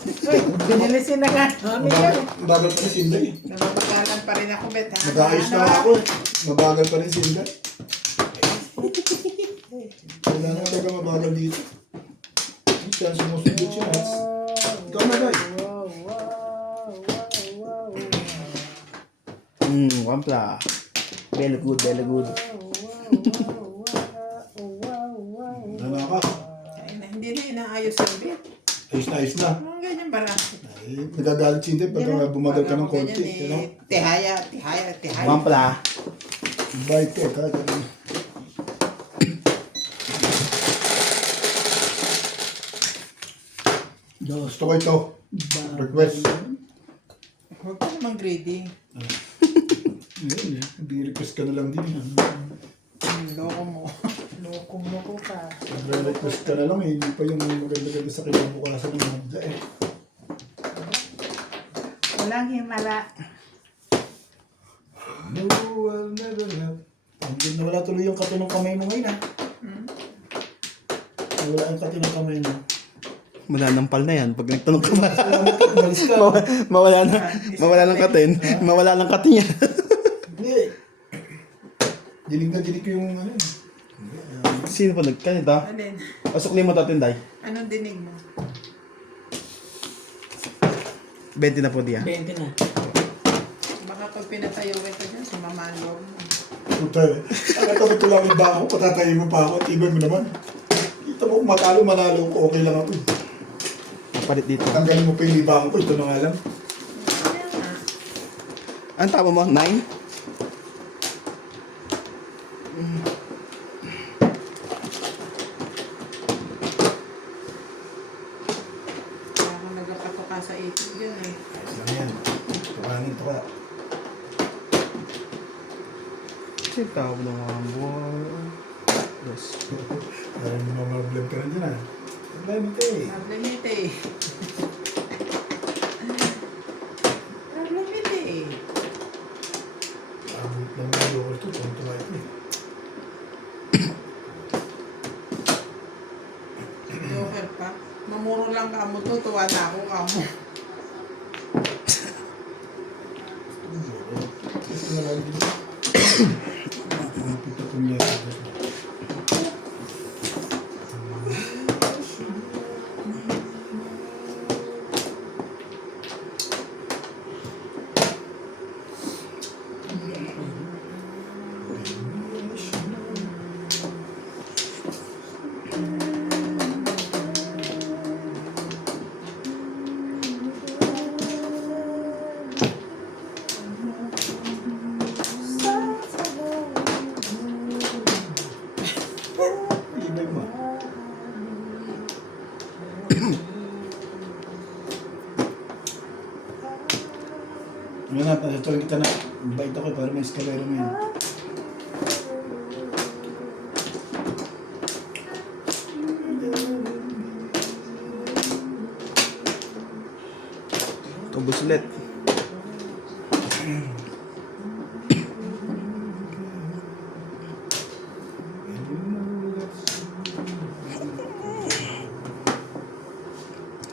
Uy, binilisin na nga. Mabagal pa rin si Inday. Namabagalan pa rin ako, Bet, ha? Nag-aayos na nga ako eh. Mabagal pa rin si Inday. Wala na talaga mabagal dito. Siya sumusunod siya. Ikaw na guys. Wampla. Very good, very good. Wala na ka. Ay, hindi na inaayos yung Bet. Ayos na. Ang ganyan ba na? Ay, nagagalit si Inday pag bumagal ka ng konti. Ganyan, You know? Tihaya. Wampla. Bite ka. Kaya gusto ko ito. Request. Huwag ka naman greedy. Ayun eh. Request ka na lang din. Loko mo. Loko ka. Request ka na lang eh. Hindi pa yung maganda sa kinabukasan ng mga eh. Walang himala. No, I'll never have. Hanggang na wala tuloy yung kati ng kamay mo ngayon ah. Wala ang kati ng kamay mo. Wala nang pal na yan. Pag nagtanong ka ba? Umalis ka. mawala ng katin. Mawala ng katin yan. Hindi. Dilig na dilig ko yung ano. Sino pa nagkanito? Alin? Pasok ni mo tatinday. Anong dinig mo? 20 na po diya. 20 na. Baka pag pinatayo kita dyan, sumamaan loob mo. Puta eh. Ang ito lang yung bako. Patatayin mo pa ako. Tibay mo naman. Kita mo kung matalo manalo ko. Okay lang ako. Palit dito. Tanggalin mo pa yung libang ko. Ito na nga lang. Kaya nga. Ang tama mo? 9? Kaya kung nagkakato ka sa isip yun eh. Ayos lang yan. Tukanin to ka. Kasi tawag ng mga boy. Yes. Parang mamablam ka na dyan ah. Problema ito eh. Problemite eh. Problemite eh. Abot lang yung local to. Tuntua ito eh. Joker pa. Mamuro lang ka mo to, tuwa na ako ka mo. Gusto na lang din. Ang pito kong level. Ibay mo. Yan na, patutuloy kita na. Bait ako para may eskalero mo yan. Tubos ulit.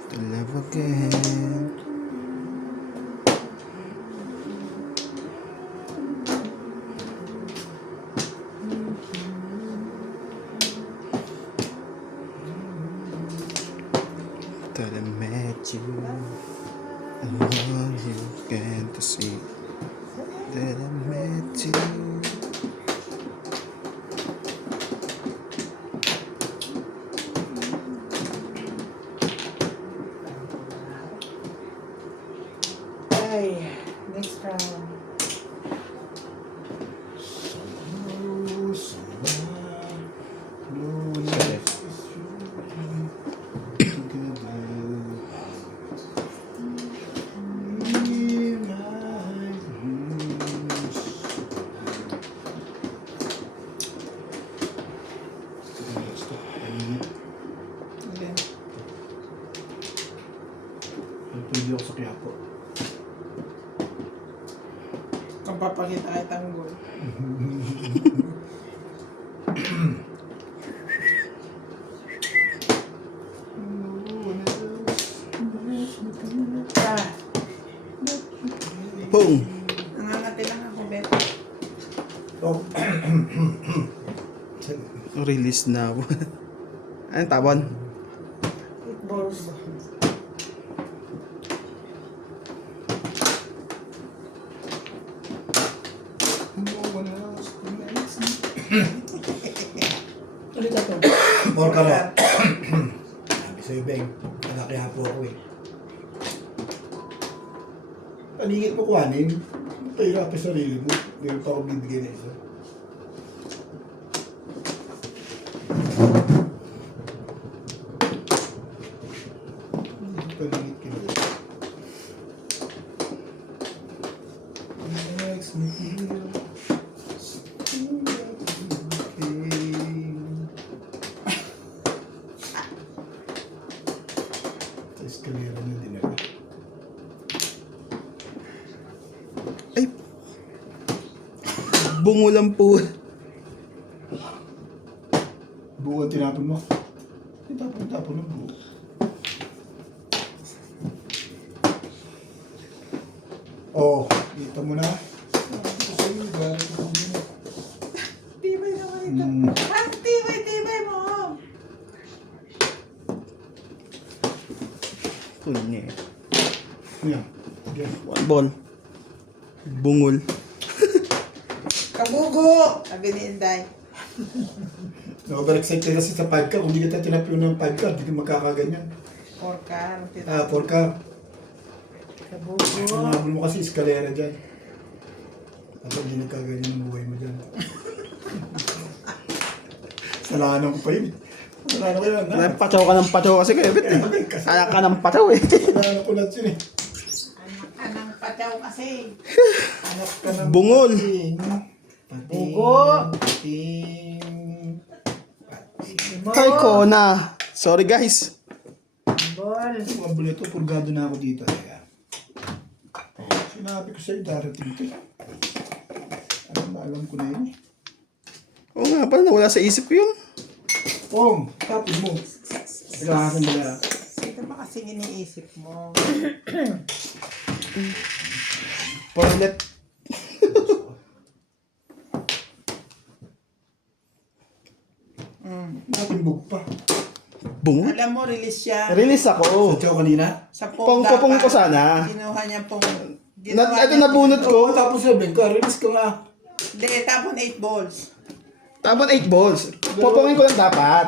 To love again. you. Oh, you can't see that I met you. Ay, next round. Oh, someone, no one else is really together. In my dreams. Pwede ako sa Quiapo. Kung papakita kahit ang goal. Ah, Boom! nangangati lang ako, Bet. Oh. Release now. Anong tabon? 8 balls. Ulit ako. Porka ro. Sabi sa'yo, Beng. Nagkakaya po ako eh. Paningit mo kuhanin. Pahirapin sarili mo. Meron pa ako bibigyan na isa. Paningit ka na. Makes me feel sa eskalera na din ako. Ay! Bungulan po. Buo ang tinapon mo. Tapon ng buo. Oh, kita mo na. Ito sa'yo, galing ko din. Tibay naman ito. Hmm. Ang tibay mo. Kunye. Yan. Yes. One ball. Bungol. Kabugo! Sabi ni Inday. Na-overexcited kasi sa 5 ka. Kung di kita tinapyo ng 5 ka, di ka magkakaganyan. 4 ka. 4 ka. Kabugo. Ang nabol mo kasi eskalera dyan. At hindi nagkaganyan ang buhay mo dyan. Salanan ko pa yun. Salanan ko yun. Pachaw ka ng pachaw kasi kayo, bet eh. Anak ka ng pachaw eh. Salanan ko lang yun eh. Anang pataw kasi. Anak ka ng Bungol. pating. Bugo. Pating. Kay Kona. Sorry guys. Ball. Mga boleto, purgado na ako dito. Teka. Sinabi ko sa'yo, darating ko. Alam ko na yun eh. Oo nga pala, nawala sa isip ko yun. Pong, tapos mo. Kailangan nila. Ito ba kasi iniisip mo? Porlet. Natimbog pa. Bungol? Alam mo, release siya. Release ako. Sa Chow kanina? Sa Pong ko sana. Kinuha niya pong... Ito nabunot ko. Oo, tapos sabihin ko, release ko nga. Hindi, tapon 8 balls. Tapon 8 balls. Popongin ko lang dapat.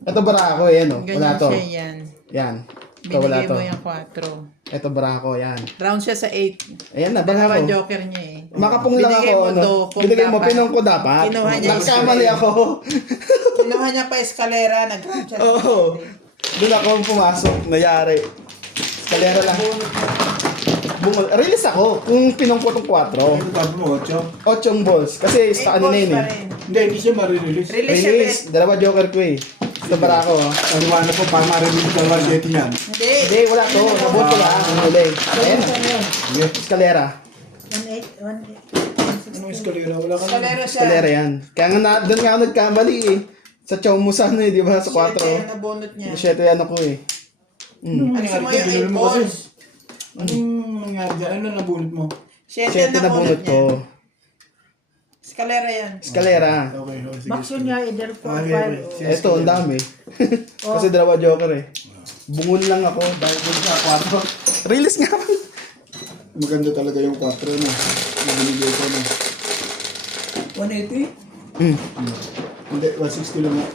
Ito bara ako, yan o. Wala to. siya yan. Yan. Ito wala Binigay to. mo yung 4. Ito bara ako, yan. Round siya sa 8. Ayan na, bara Dalawa ako. joker niya eh. Makapong lang Binigay ako, mo ano. to, kung Binigay mo, dapat. pinong ko dapat. Kinuha niya yung Nagkamali spray. ako. Kinuha niya pa eskalera, nag-round siya. Oo. Doon ako pumasok, nayari. Eskalera lang. Bungol. Release ako kung pinong ko itong 4. Ano sabi mo, 8? 8 balls. Kasi sa ano na yun eh. Hindi, hindi siya marirelease. Release siya, Release. Dalawa joker ko eh. Ito bara ako. Paliwanag ko, para marirelease ka lang dito yan. Hindi. Hindi, wala to. Nabot ko lang. Ang huli. Ayan. Sige. Eskalera. 1-8. Anong eskalera? Wala ka na. Eskalera siya. Eskalera yan. Kaya nga doon nga ako nagkamali eh. Sa chow mo sana eh, di ba? Sa 4. Siya yung nabunot niya. 7 yan ako eh. Alisin mo yung 8 balls. Anong nangyari dyan? Ano nabunot mo? 7 7 na bunot ko. Eskalera yan. Eskalera. Okay, sige. Bakso niya, either 4 Okay, 5 okay. Sige, Ito, ang dami. Kasi dalawa joker eh. Bungol lang ako dahil dun sa 4. Release nga. Maganda talaga yung 4 na. Yung binigay ko na. 180? Hindi, 160 lang nga.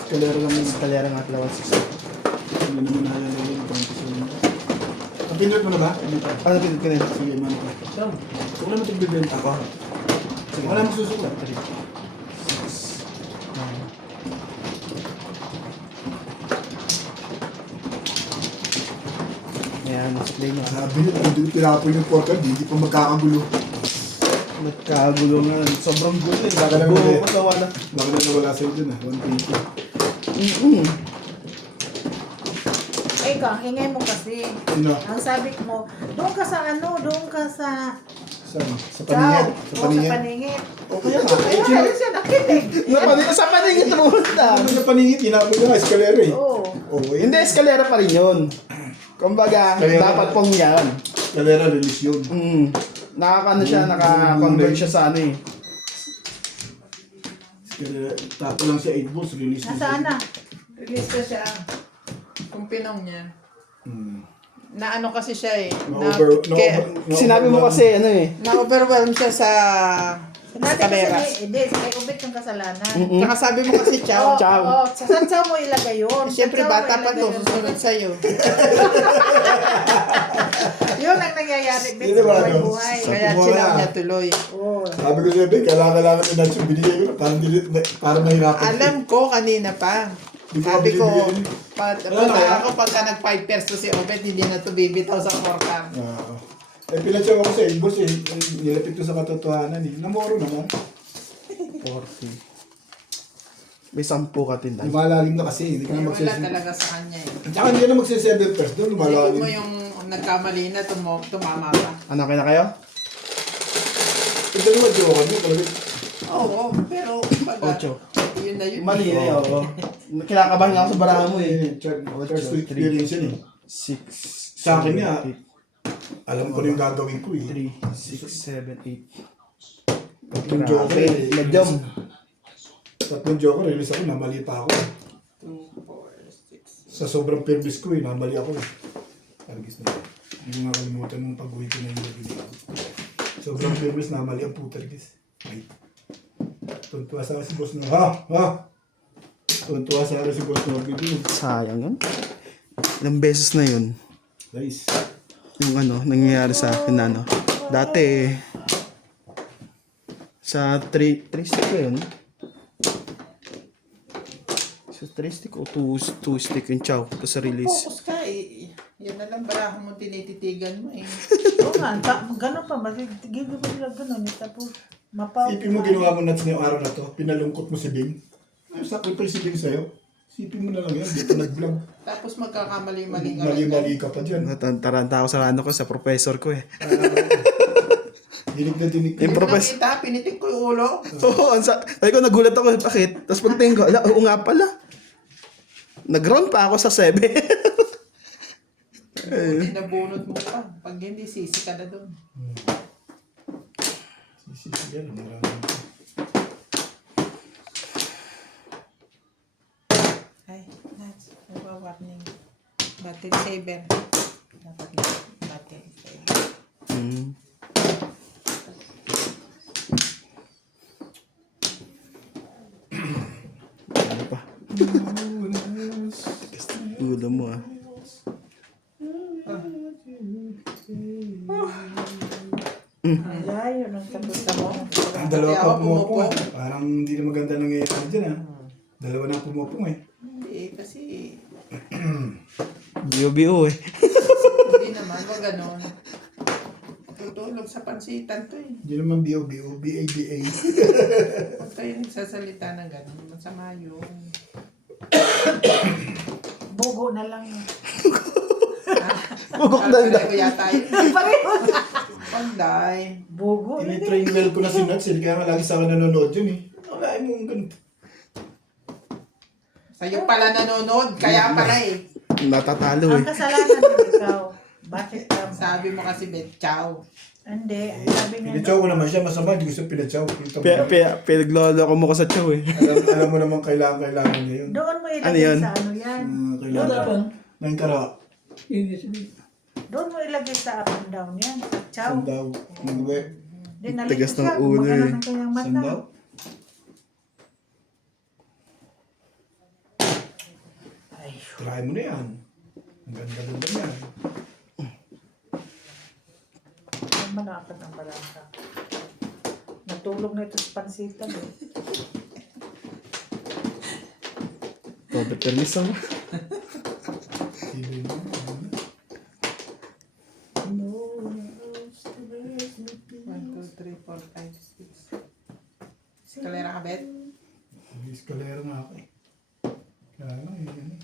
Eskalera lang yun. Eskalera nga pala 160. Hindi naman nahalala yun. Ang pinot mo na ba? Ano pinit ka na yun? Sige, man ko. Huwag naman tigbibenta ko. Sige, wala mo susuklat. Ayan, display mo. Sabi nyo, hindi tinapon yung portal, hindi pa magkakagulo. Nagkagulo nga. Sobrang gulo eh. Baka na Buo wala. ko sa wala. Baka na nawala sa'yo dun 120. Ikaw, hingay mo kasi. Sino? Ang sabi mo, doon ka sa ano, doon ka sa... Saan? Sa paningit? Sa Oo, paningit? sa paningit. O kaya nga. Kaya kaya siya nakinig. Sa paningit pumunta. Ano sa paningit? Hinapon nyo nga, eskalera eh. Oo. Oo, Hindi, eskalera pa rin yun. Kumbaga, Eskalera. dapat pong yan. Eskalera, release yun. Nakakano siya, naka-convert siya sa ano eh. Eskalera, tapo lang siya 8 volts, release Nasaan na? Release ko siya. Kung pinong niya. Hmm. Na ano kasi siya eh. Sinabi mo kasi ano eh. Na-overwhelm siya sa Dati eskalera. kasi, hindi, kay Ubit yung kasalanan. Saka sabi mo kasi, Chow. Chow. Oo, sa saan saan mo ilagay yun? Siyempre, Saan saan mo bata pa ilagay to, yun? susunod sa'yo. Yun ang nangyayari, Bet, Sino sa ba, no? buhay-buhay. Kaya Wala. sinaw niya tuloy. Oo. Sabi ko sa'yo, kailangan ni Nacho, binigay ko na, parang mahirapan. Alam ko kanina pa. Hindi ko Sabi ko, binibigyan. pagka nag-5 pesos si Obet, hindi na ito bibitaw sa forecam. Oo. Eh, pinatsaw ako sa 8 volts eh. Nilapit ko sa katotohanan eh. Namoro naman. 40. May 10 ka tinday. Lumalalim na kasi, hindi ka na Wala magsasabi. talaga sa kanya eh. Tsaka hindi ka na magsasabi first doon, Hindi lumalalim. mo yung nagkamali na, tumama ka. Ano na kayo? Yung dalawa, joke nyo, talaga. Oo, pero pag 8. yun na yun. Mali na yun, oo. Kinakabahan ako sa baraha mo eh. First to experience yun eh. 6. Sa akin nga, alam ko na yung gagawin ko eh. 3, 6, 7, 8. Tatlong joker eh. Medium. Tatlong joker, release ako, namali pa ako. 2, 4, 6. Sa sobrang pervis ko eh, namali ako eh. Targis na. Hindi ko nga kalimutan nung pag-uwi ko na yung nabili ko. Sobrang pervis, namali ang putargis. Ay. Tuntua sa si Boss Nor. Ha? Tuntua sa si Boss Nor. Sayang yun. Ilang beses na yun. Guys. Yung ano, nangyayari sa akin na ano. Dati sa 3 stick ba yun? Sa 3 stick o 2 stick yung chow tapos sa release. Focus ka eh. Yan na lang barahan mo tinititigan mo eh. Oo nga, gano'n pa ba? Give mo nila gano'n, tapos mapaw. Sipin mo ginawa mo nuts ngayong araw na to. Pinalungkot mo si Bing. Ay, sacrifice si Bing sa'yo. Sipin mo na lang yan. Dito nag-vlog. Tapos magkakamali-mali ka. Mali-mali ka pa dyan. Taranta ako sa ano ko, sa professor ko eh. Dinig na dinig. Yung professor. Nakita, pinitik ko yung ulo. Oo, sabi ko nagulat ako, bakit? Tapos pagtingin ko, ala, oo nga pala. Nag-round pa ako sa 7. Buti nabunot mo pa. Pag hindi, sisi ka na doon. Sige, marami. Ay, that's warning. Battery saver. Dapat na battery saver. Ano pa? Ulo mo ah. Layo ng tapos mo. Ang dalawa Kaya pa ako pumupong. pumupong. Parang hindi na maganda nangyayari dyan ah. Dalawa na pumupong eh. Hindi, kasi Bio-bio eh. hindi naman, wag ganon. Tutulog sa pansitan to eh. Hindi naman B.O.B.O. B.A.B.A. Huwag kayo nagsasalita ng ganon. Masama yun. Bugo na lang. Bugok na yun. Pareho yata yun. Pareho na. Panday. Bugo na. Tinitrain well ko na si Nuts eh. Kaya nga lagi sa akin nanonood yun eh. Wala mong ganito. Sa'yo pala nanonood, kaya pala eh. Natatalo Ang eh. kasalanan ng ikaw. Bakit ka? Sabi mo kasi Bet, ciao. Hindi, ang sabi nga. Pinatsaw ko naman siya, masama, hindi ko siya pinatsaw. Kita mo. Pinaglolo ko mo ko sa chow eh. Alam mo naman kailangan niya yun. Doon mo Ano ilagay yun? sa ano yan. Kailangan. Nang kara. Doon mo ilagay sa up and down yan. Sa chow. Sandaw. Ano ba? Di nalito Tigas ng siya. ulo Gumagano eh. ng kanyang mata. Sandaw. Ay, Try mo na yan. Ang ganda-ganda yan. ang manakad ng balangka. Natulog na ito sa pansitan eh. Todo permiso mo. Sili mo. 1, 2, 3, 4, 5, 6. Eskalera ka, Bet? May eskalera nga ako eh. Kaya nga eh. Yan eh.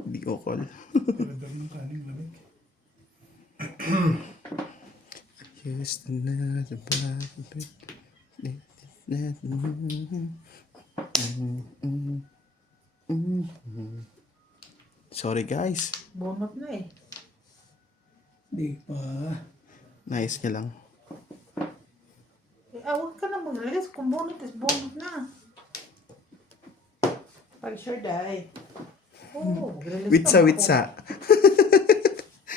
Hindi ko call. Paladar ng kaning lamig. Just another black bit. Sorry guys. Bunot na eh. Di pa. Nice niya lang. Huwag ka na mag-release. Kung bunot is bunot na. Pag sure, die. Oo, mag-release Witsa, ka. witsa.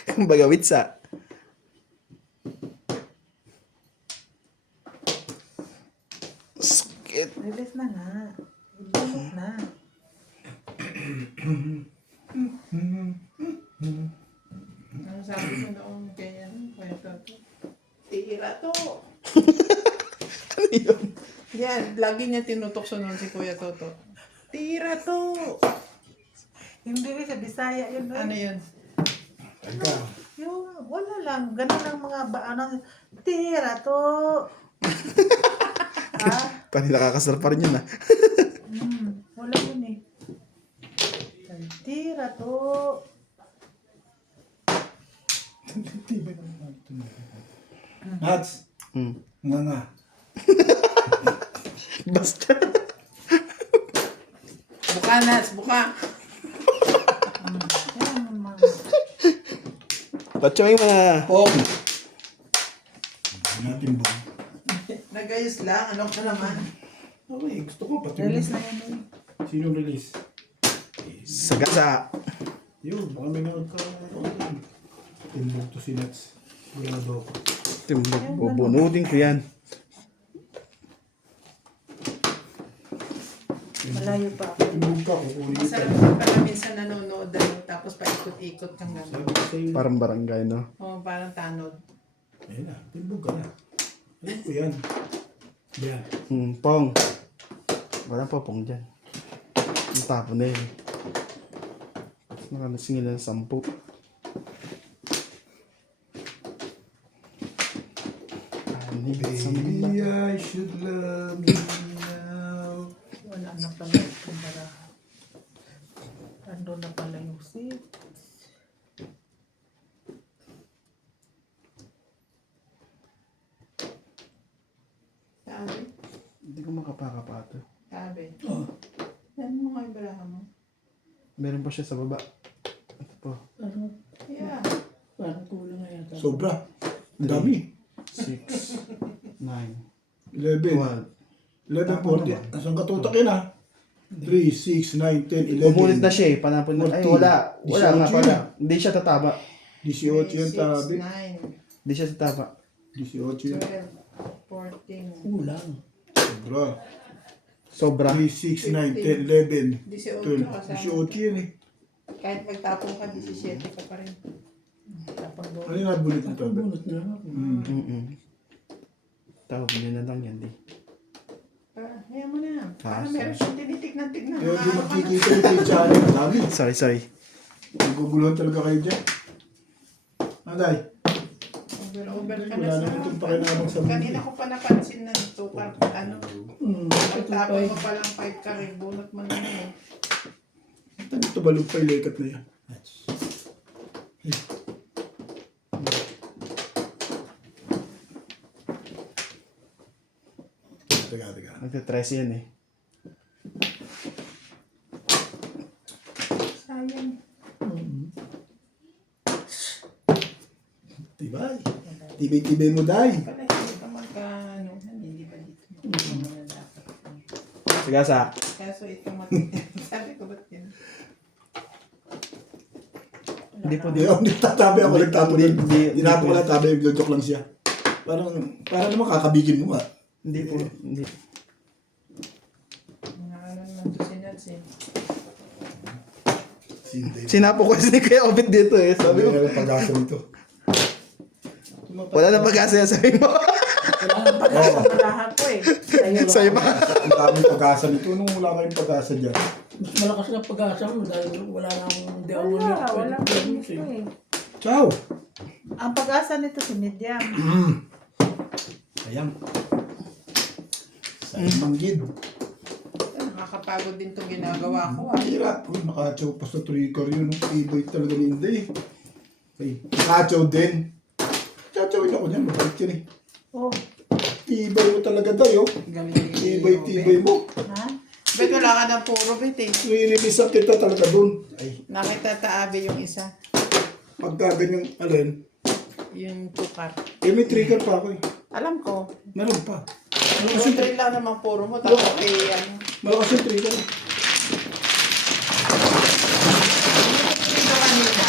Kumbaga, witsa. Sakit. Release na nga. Bunot na. Ano sabi mo noong ganyan? Kwento to. Tira to. Ano yun? Yan, lagi niya tinutokso noon si Kuya Toto. Tira to. Hindi eh, sa Bisaya yun. eh. Ano yun? Tagka. Yung, wala lang. Ganun ang mga ano, tira to. Paano nakakasar pa rin yun ah. Wala yun eh. Tira to. Tibay ng mga ito. Hats. Hmm. Nga nga. Basta. Buka, Nats, buka. Yan ang mga. Patsoy mo na. Pong. Natin bong. Nagayos lang. Ano ka naman? Okay, gusto ko pati. Release na yan eh. Sino release? Sagasa. Yun, baka may nanood ka. Timbog to si Nats. Sigurado ako. Timbog, bubunutin ko yan. Malayo pa ako. Timbog ka, kukunin kita. Masarap pala minsan nanonood tapos paikot-ikot kang gano'n. Sabi ko sa'yo. Parang barangay, no? Oo, parang tanod. Ayun na, timbog ka na. Alam ko yan. Yan. Pong. Walang pa pong dyan. Ang tapo na yun. Nakalasingin ng 10. Baby, I should love you now. Wala na pala yung para. Ando na pala yung seat. Sabi, Hindi ko makapakapato. sabi. Oh. Yan mo nga yung baraha mo. Meron pa siya sa baba. Ito po. Yeah. Sobra. Ang dami. 6, 9, 11. 12. 11, 40. Asang katutak yun ah. 3, 6, 9, 10, 11. Umulit na siya eh. Panapon na. Ay, 14. wala. Wala nga 18 pala. yun. Hindi siya tatama. 18 yan 6, tabi. 9, Hindi siya tatama. 18 yan. 12, 14, Sobra. Sobra. 3, 6, 9, 10, 11, 18 12. kasama. 18 yan eh. Kahit magtapong ka, 17 ka pa rin. Ano yung nabulit na tabi? Tawag niyo na lang yan, di. Hayaan mo na. Para Ah, meron siyang tinitignan-tignan. Kaya di magkikita yung kay Chari. Ang dami. Sorry. Naguguluhan talaga kayo dyan. Anday, Over ka na wala sa... naman itong pakinabang sa Kanina mundo. ko pa napansin na ito. Ano? Pagtapon mo palang 5 ka rin. Bunot mo na yun. Ito balog pa yung lekat na yan. Teka. Nagtitress yan eh. Sayang. Tibay. Tibay-tibay mo, day. Pala, hindi ka magkano. Hindi ba dito? Ano na dapat? Sigasa. Kaso ito matindi. Sabi ko, ba't yun? Hindi po. Hindi ako nagtatabi ako nagtapo din. Hindi Hindi na ako po. nagtabi, nagjojoke lang siya. Parang naman kakabigin mo nga. Hindi po. Hindi. Mga ano naman to si Nats eh. Hindi. Sinapo ko si Kuya Obit dito eh. Sabi Sabi ko, ko, pag-asa nito. wala na pag-asa yan, sabi mo. Malahan ko eh. Sa'yo pa. Ang daming pag-asa nito. Nung wala kayong pag-asa dyan. Mas malakas na pag-asa mo dahil wala nang hindi ako Wala gusto eh. Ciao! Ang pag-asa nito si Medium. Sayang. Sayang manggid. Nakakapagod din itong ginagawa ko ah. Ang hirap. Uy, nakachaw pa sa trigger yun. Ang tibay talaga ni Inday. Okay. Nakachaw din. Chachawin ako niyan. Mabalik yan eh. Oh, Tibay mo talaga tayo. Galing Tibay mo. ha? Bet wala ka ng puro bet eh. Nililisan kita talaga dun. Ay, Nakita taabi yung isa. pagka ganyang alin. Yung tukar. Eh, may trigger pa ako eh. Alam ko. Meron pa. Malakas yung lang naman puro mo. Tapos eh, ano. Malakas yung trigger. Dito kanina.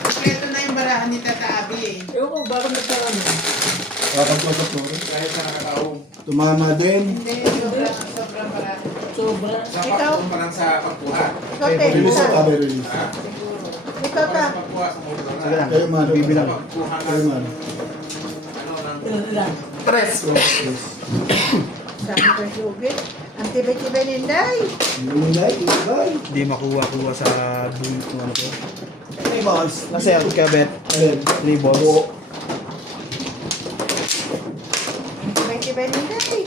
Kompleto na yung barahan ni Tata Abi eh. Ewan ko, bakit nagkaroon mo? Kakaplasap mo rin. Kahit sa nakataong. Tumama din. Hindi, sobrang barahan. Sobra. Sa Ikaw? pagkuha lang sa pagkuha. Release na tabi release. Ha? Ikaw ta. Sa pagkuha sa motor na. Sige lang. Kayo mano. Bibilang. Sa pagkuha Kayo lang. mano. Ano ng... Ilan? Tres! Sabi ko si Ubit. Ang tibay-tibay ni Inday. Inday, Inday. Hindi makuha-kuha sa buong ano ko. 3 balls. Nasa Kuya Bet. Alin? 3 balls. Ang tibay-tibay ni Inday.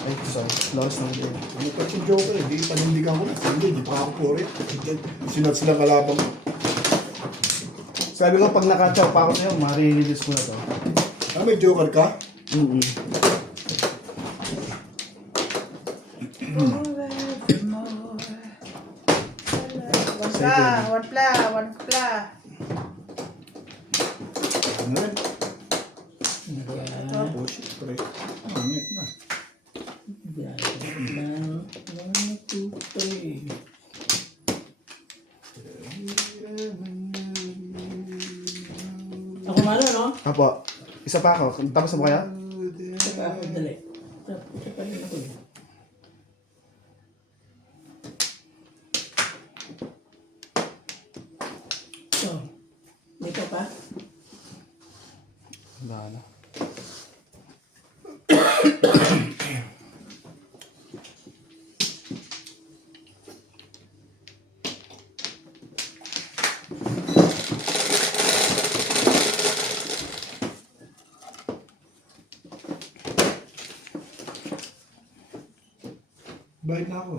Ay, sorry. Lost na din. Ano pa si Joker eh. Di panindigan ko na. Hindi, di pa ako puri. Sinat silang kalabang. Sabi ko, pag nakachaw pa ako sa'yo, marirelease ko na to. Ah, may Joker ka? One pla. Ano rin? Tapos, pre. Angit na. 1, 2, 3. Ako malo, no? Apo. Isa pa ako. Tapos na ba kaya? Saka ako, dali. Isa pa rin ako eh. So, dito pa? Wala na. Bayad na ako.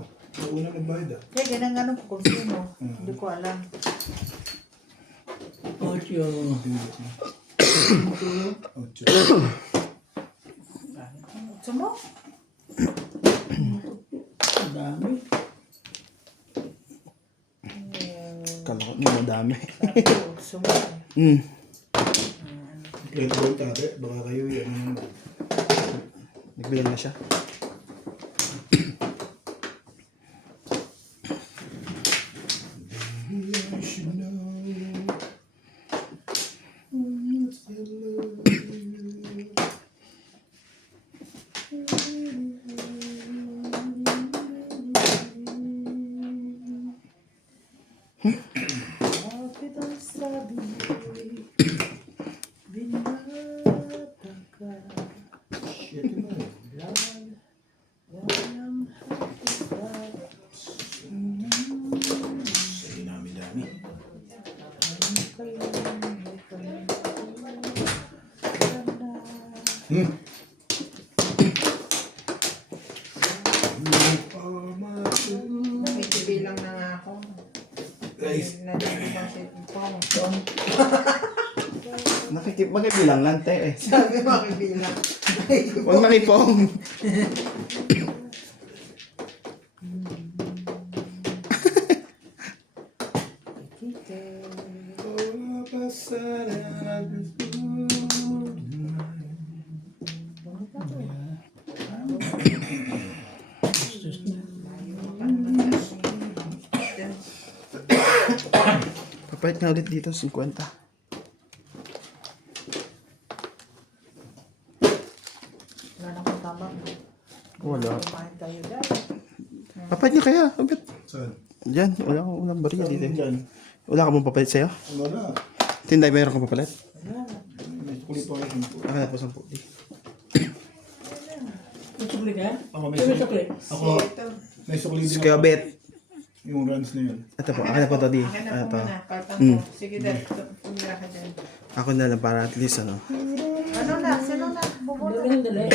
Una nagbayad ah. Kaya ganang ano ko kung sino. Hindi ko alam. Ocho. Ocho. Gusto mo? Ang dami. Kala ko niya madami. Sabi ko, gusto mo. Plate boy tate. Baka kayo yan. Nagbilang na siya. I should know. Bakit ang sabi binata ka? Shit, ano? Walang hakita. Say dami-dami. Nakikibilang na nga ako. Guys. Nadami bang si Pong. Magkibilang lang, te eh. Sabi makibilang. Huwag nakipong. Wala pa sana gusto. Magpapalit nga ulit dito, 50. Wala na akong tama. Wala. Kumain tayo dyan. Papalit niya kaya, agad. Saan? Diyan, wala akong ulang bariya Saan dito. dyan? Wala ka mong papalit sa'yo? Wala. Tinday, mayroon kang papalit? May kulit pa rin po. Ako na po, 10. May sukli ka? Ako may Sino sukli. sukli? Ako, may sukli din Kaya ako. bet. Yung runs na yun. Ito po, ako na po to di. Akin na po Ito. muna. Palpang Mm. ko. Sige, dad. Pumira ka dyan. Ako na lang para at least ano. Ano na? Sino na? Bubuna. Dali ng dali.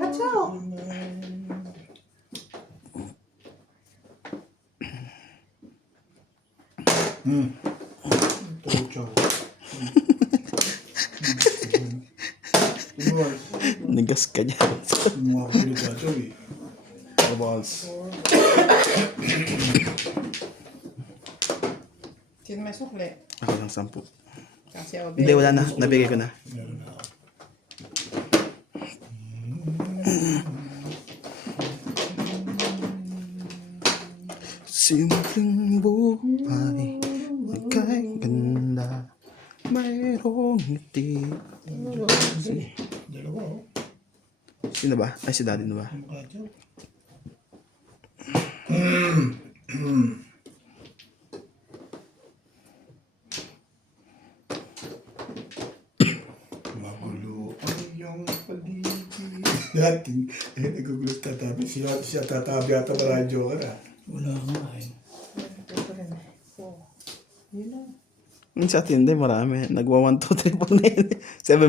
Katsaw! Tocho. Kumuha. Nagas ka dyan. Kumuha ko ulit ato eh. Balls. Sino may sukli? Ako lang 10. Kasi ako Hindi, wala na. Nabigay ko na. Meron na ako. Simpleng buhay, nagkaganda, mayroong ngiti. Dalawa oh. Sino ba? Ay, si daddy na ba? Yung katsaw. Magulo ang iyong paligid. Dati, nagugulo sa tatabi. Siya tatabi ata ba radyo ka na? Wala nga eh. Ito rin. Oh. Yun na. Yung sa atin, hindi, marami. Nagwa 1, 2, 3, 4,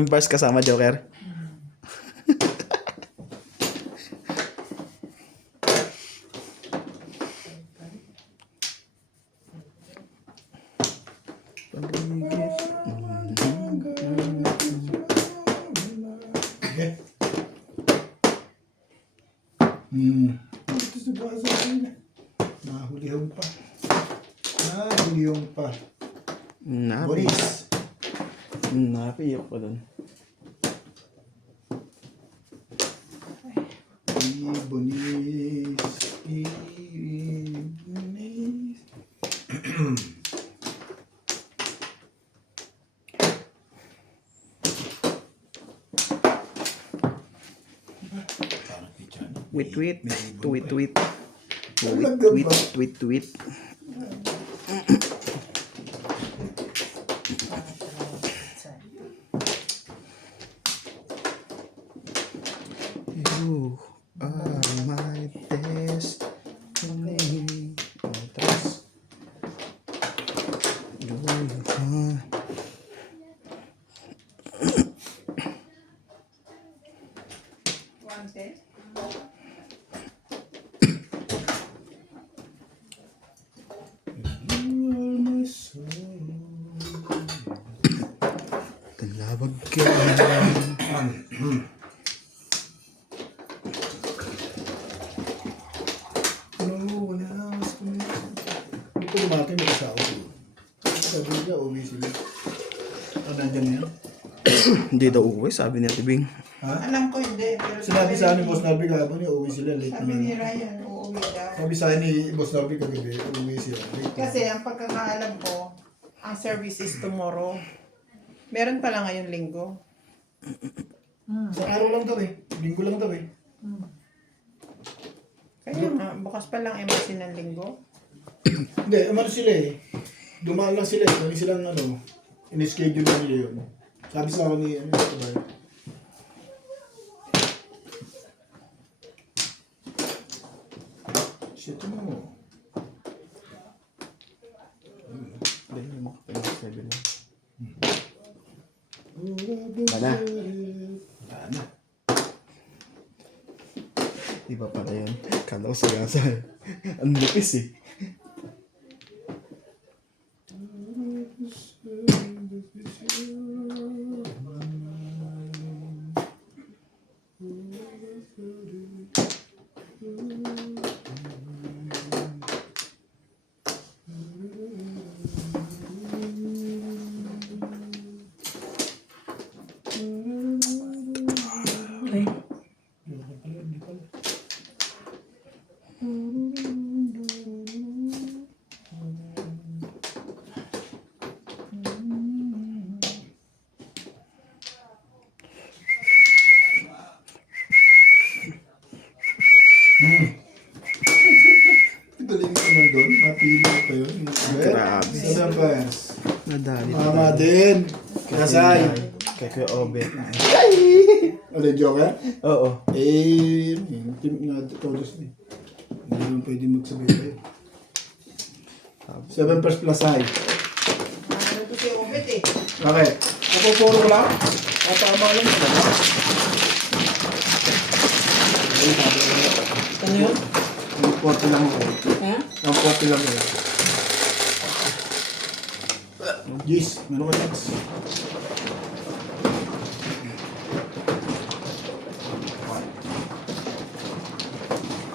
9. 7 bars kasama Joker. Okay. Ito sa basa na. Nahulihong pa. Nahulihong pa. Boris. Napiyok pa dun. Ibonis. Ibonis. Tweet, tweet. Tweet, tweet. Walang Tweet, gamba. tweet, tweet. You are my destiny. Tapos, you are... Wanted? You are my soul. Talawag ka. No, wala na. Mas kumain. Hindi ko lumaki mo kasama ko. Sabi nila, uwi sila. Ah, nandyan na yan? Hindi daw uwi, sabi ni Ate Bing. Ha? Alam ko hindi. Pero Sinabi sa akin ni Boss Narby kahapon niya, uwi sila late Sabi ni na. Ryan, uuwi daw. Sabi sa akin ni Boss Narby kagabi, uwi sila late. Kasi ang pagkakaalam ko, ang service is tomorrow. Meron pala ngayon linggo. Sa araw lang daw eh. Linggo lang daw eh. Kaya nga, bukas pa lang embassy ng linggo. Hindi, ano sila eh. Dumaan lang sila eh. Kani silang ano, in-schedule na nila yun. Sabi sa akin ni, ano, sabay. Shit mo. Dahil mo ka pa 7 lang. Bana. Bana. Iba pala yun. Kala ko sagasa. Ang lupis eh. Ay, Pili pa yun. Grabe. 7 pairs. Nadali. Mama din. Kasay. Kay Kuya Obet. Ulit joker? Oo. Yung team na todos na. Hindi naman pwede magsabay tayo. 7 pairs plus high. Ano to si Obet eh. Bakit? Napupuro lang? Tama lang yun. Ano yun? Ang 40 lang ako. Ha? Ang 40 lang ako. Jeez, meron ka next.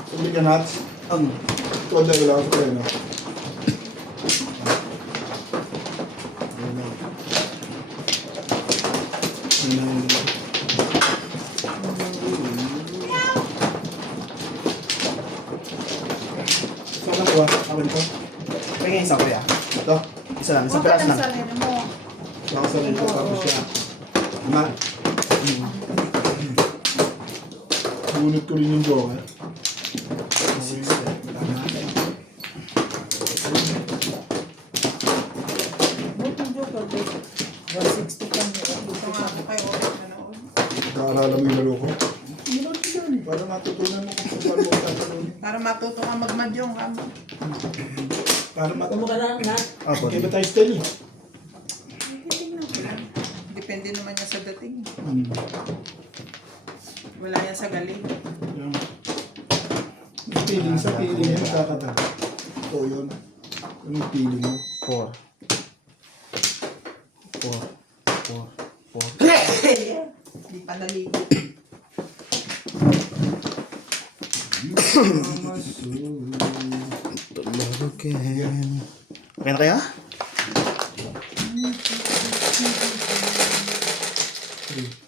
Sabi ka nuts? Ang Ito ang dahil ako sa kayo, no? Saan ang kuha? Ako dito? Pagay isang Kuya. Ito. Isa lang. Isang piraso lang. sarili mo. Baka sa rin ko tapos siya. Ama. Bunot ko rin yung joker. Buti yung joker, babe. 160 ka niya. Gusto nga ako kay Obet na noon. Nakaalala mo yung laro ko? Hindi ko yan. Para matutunan mo kung paano mo tatanong. Para matuto ka magmadyong kamo. Para Huwag matutunan. mo ka na, na. Okay ba tayo style eh? Titingnan ko lang. Depende naman yan sa dating. Hmm. Wala yan sa galing. Yan. Feeling sa feeling mo magkakatabi. Ito yun. Anong feeling mo? 4. 4. Hindi pa naligo. Tulog again. Okay na kaya? 3.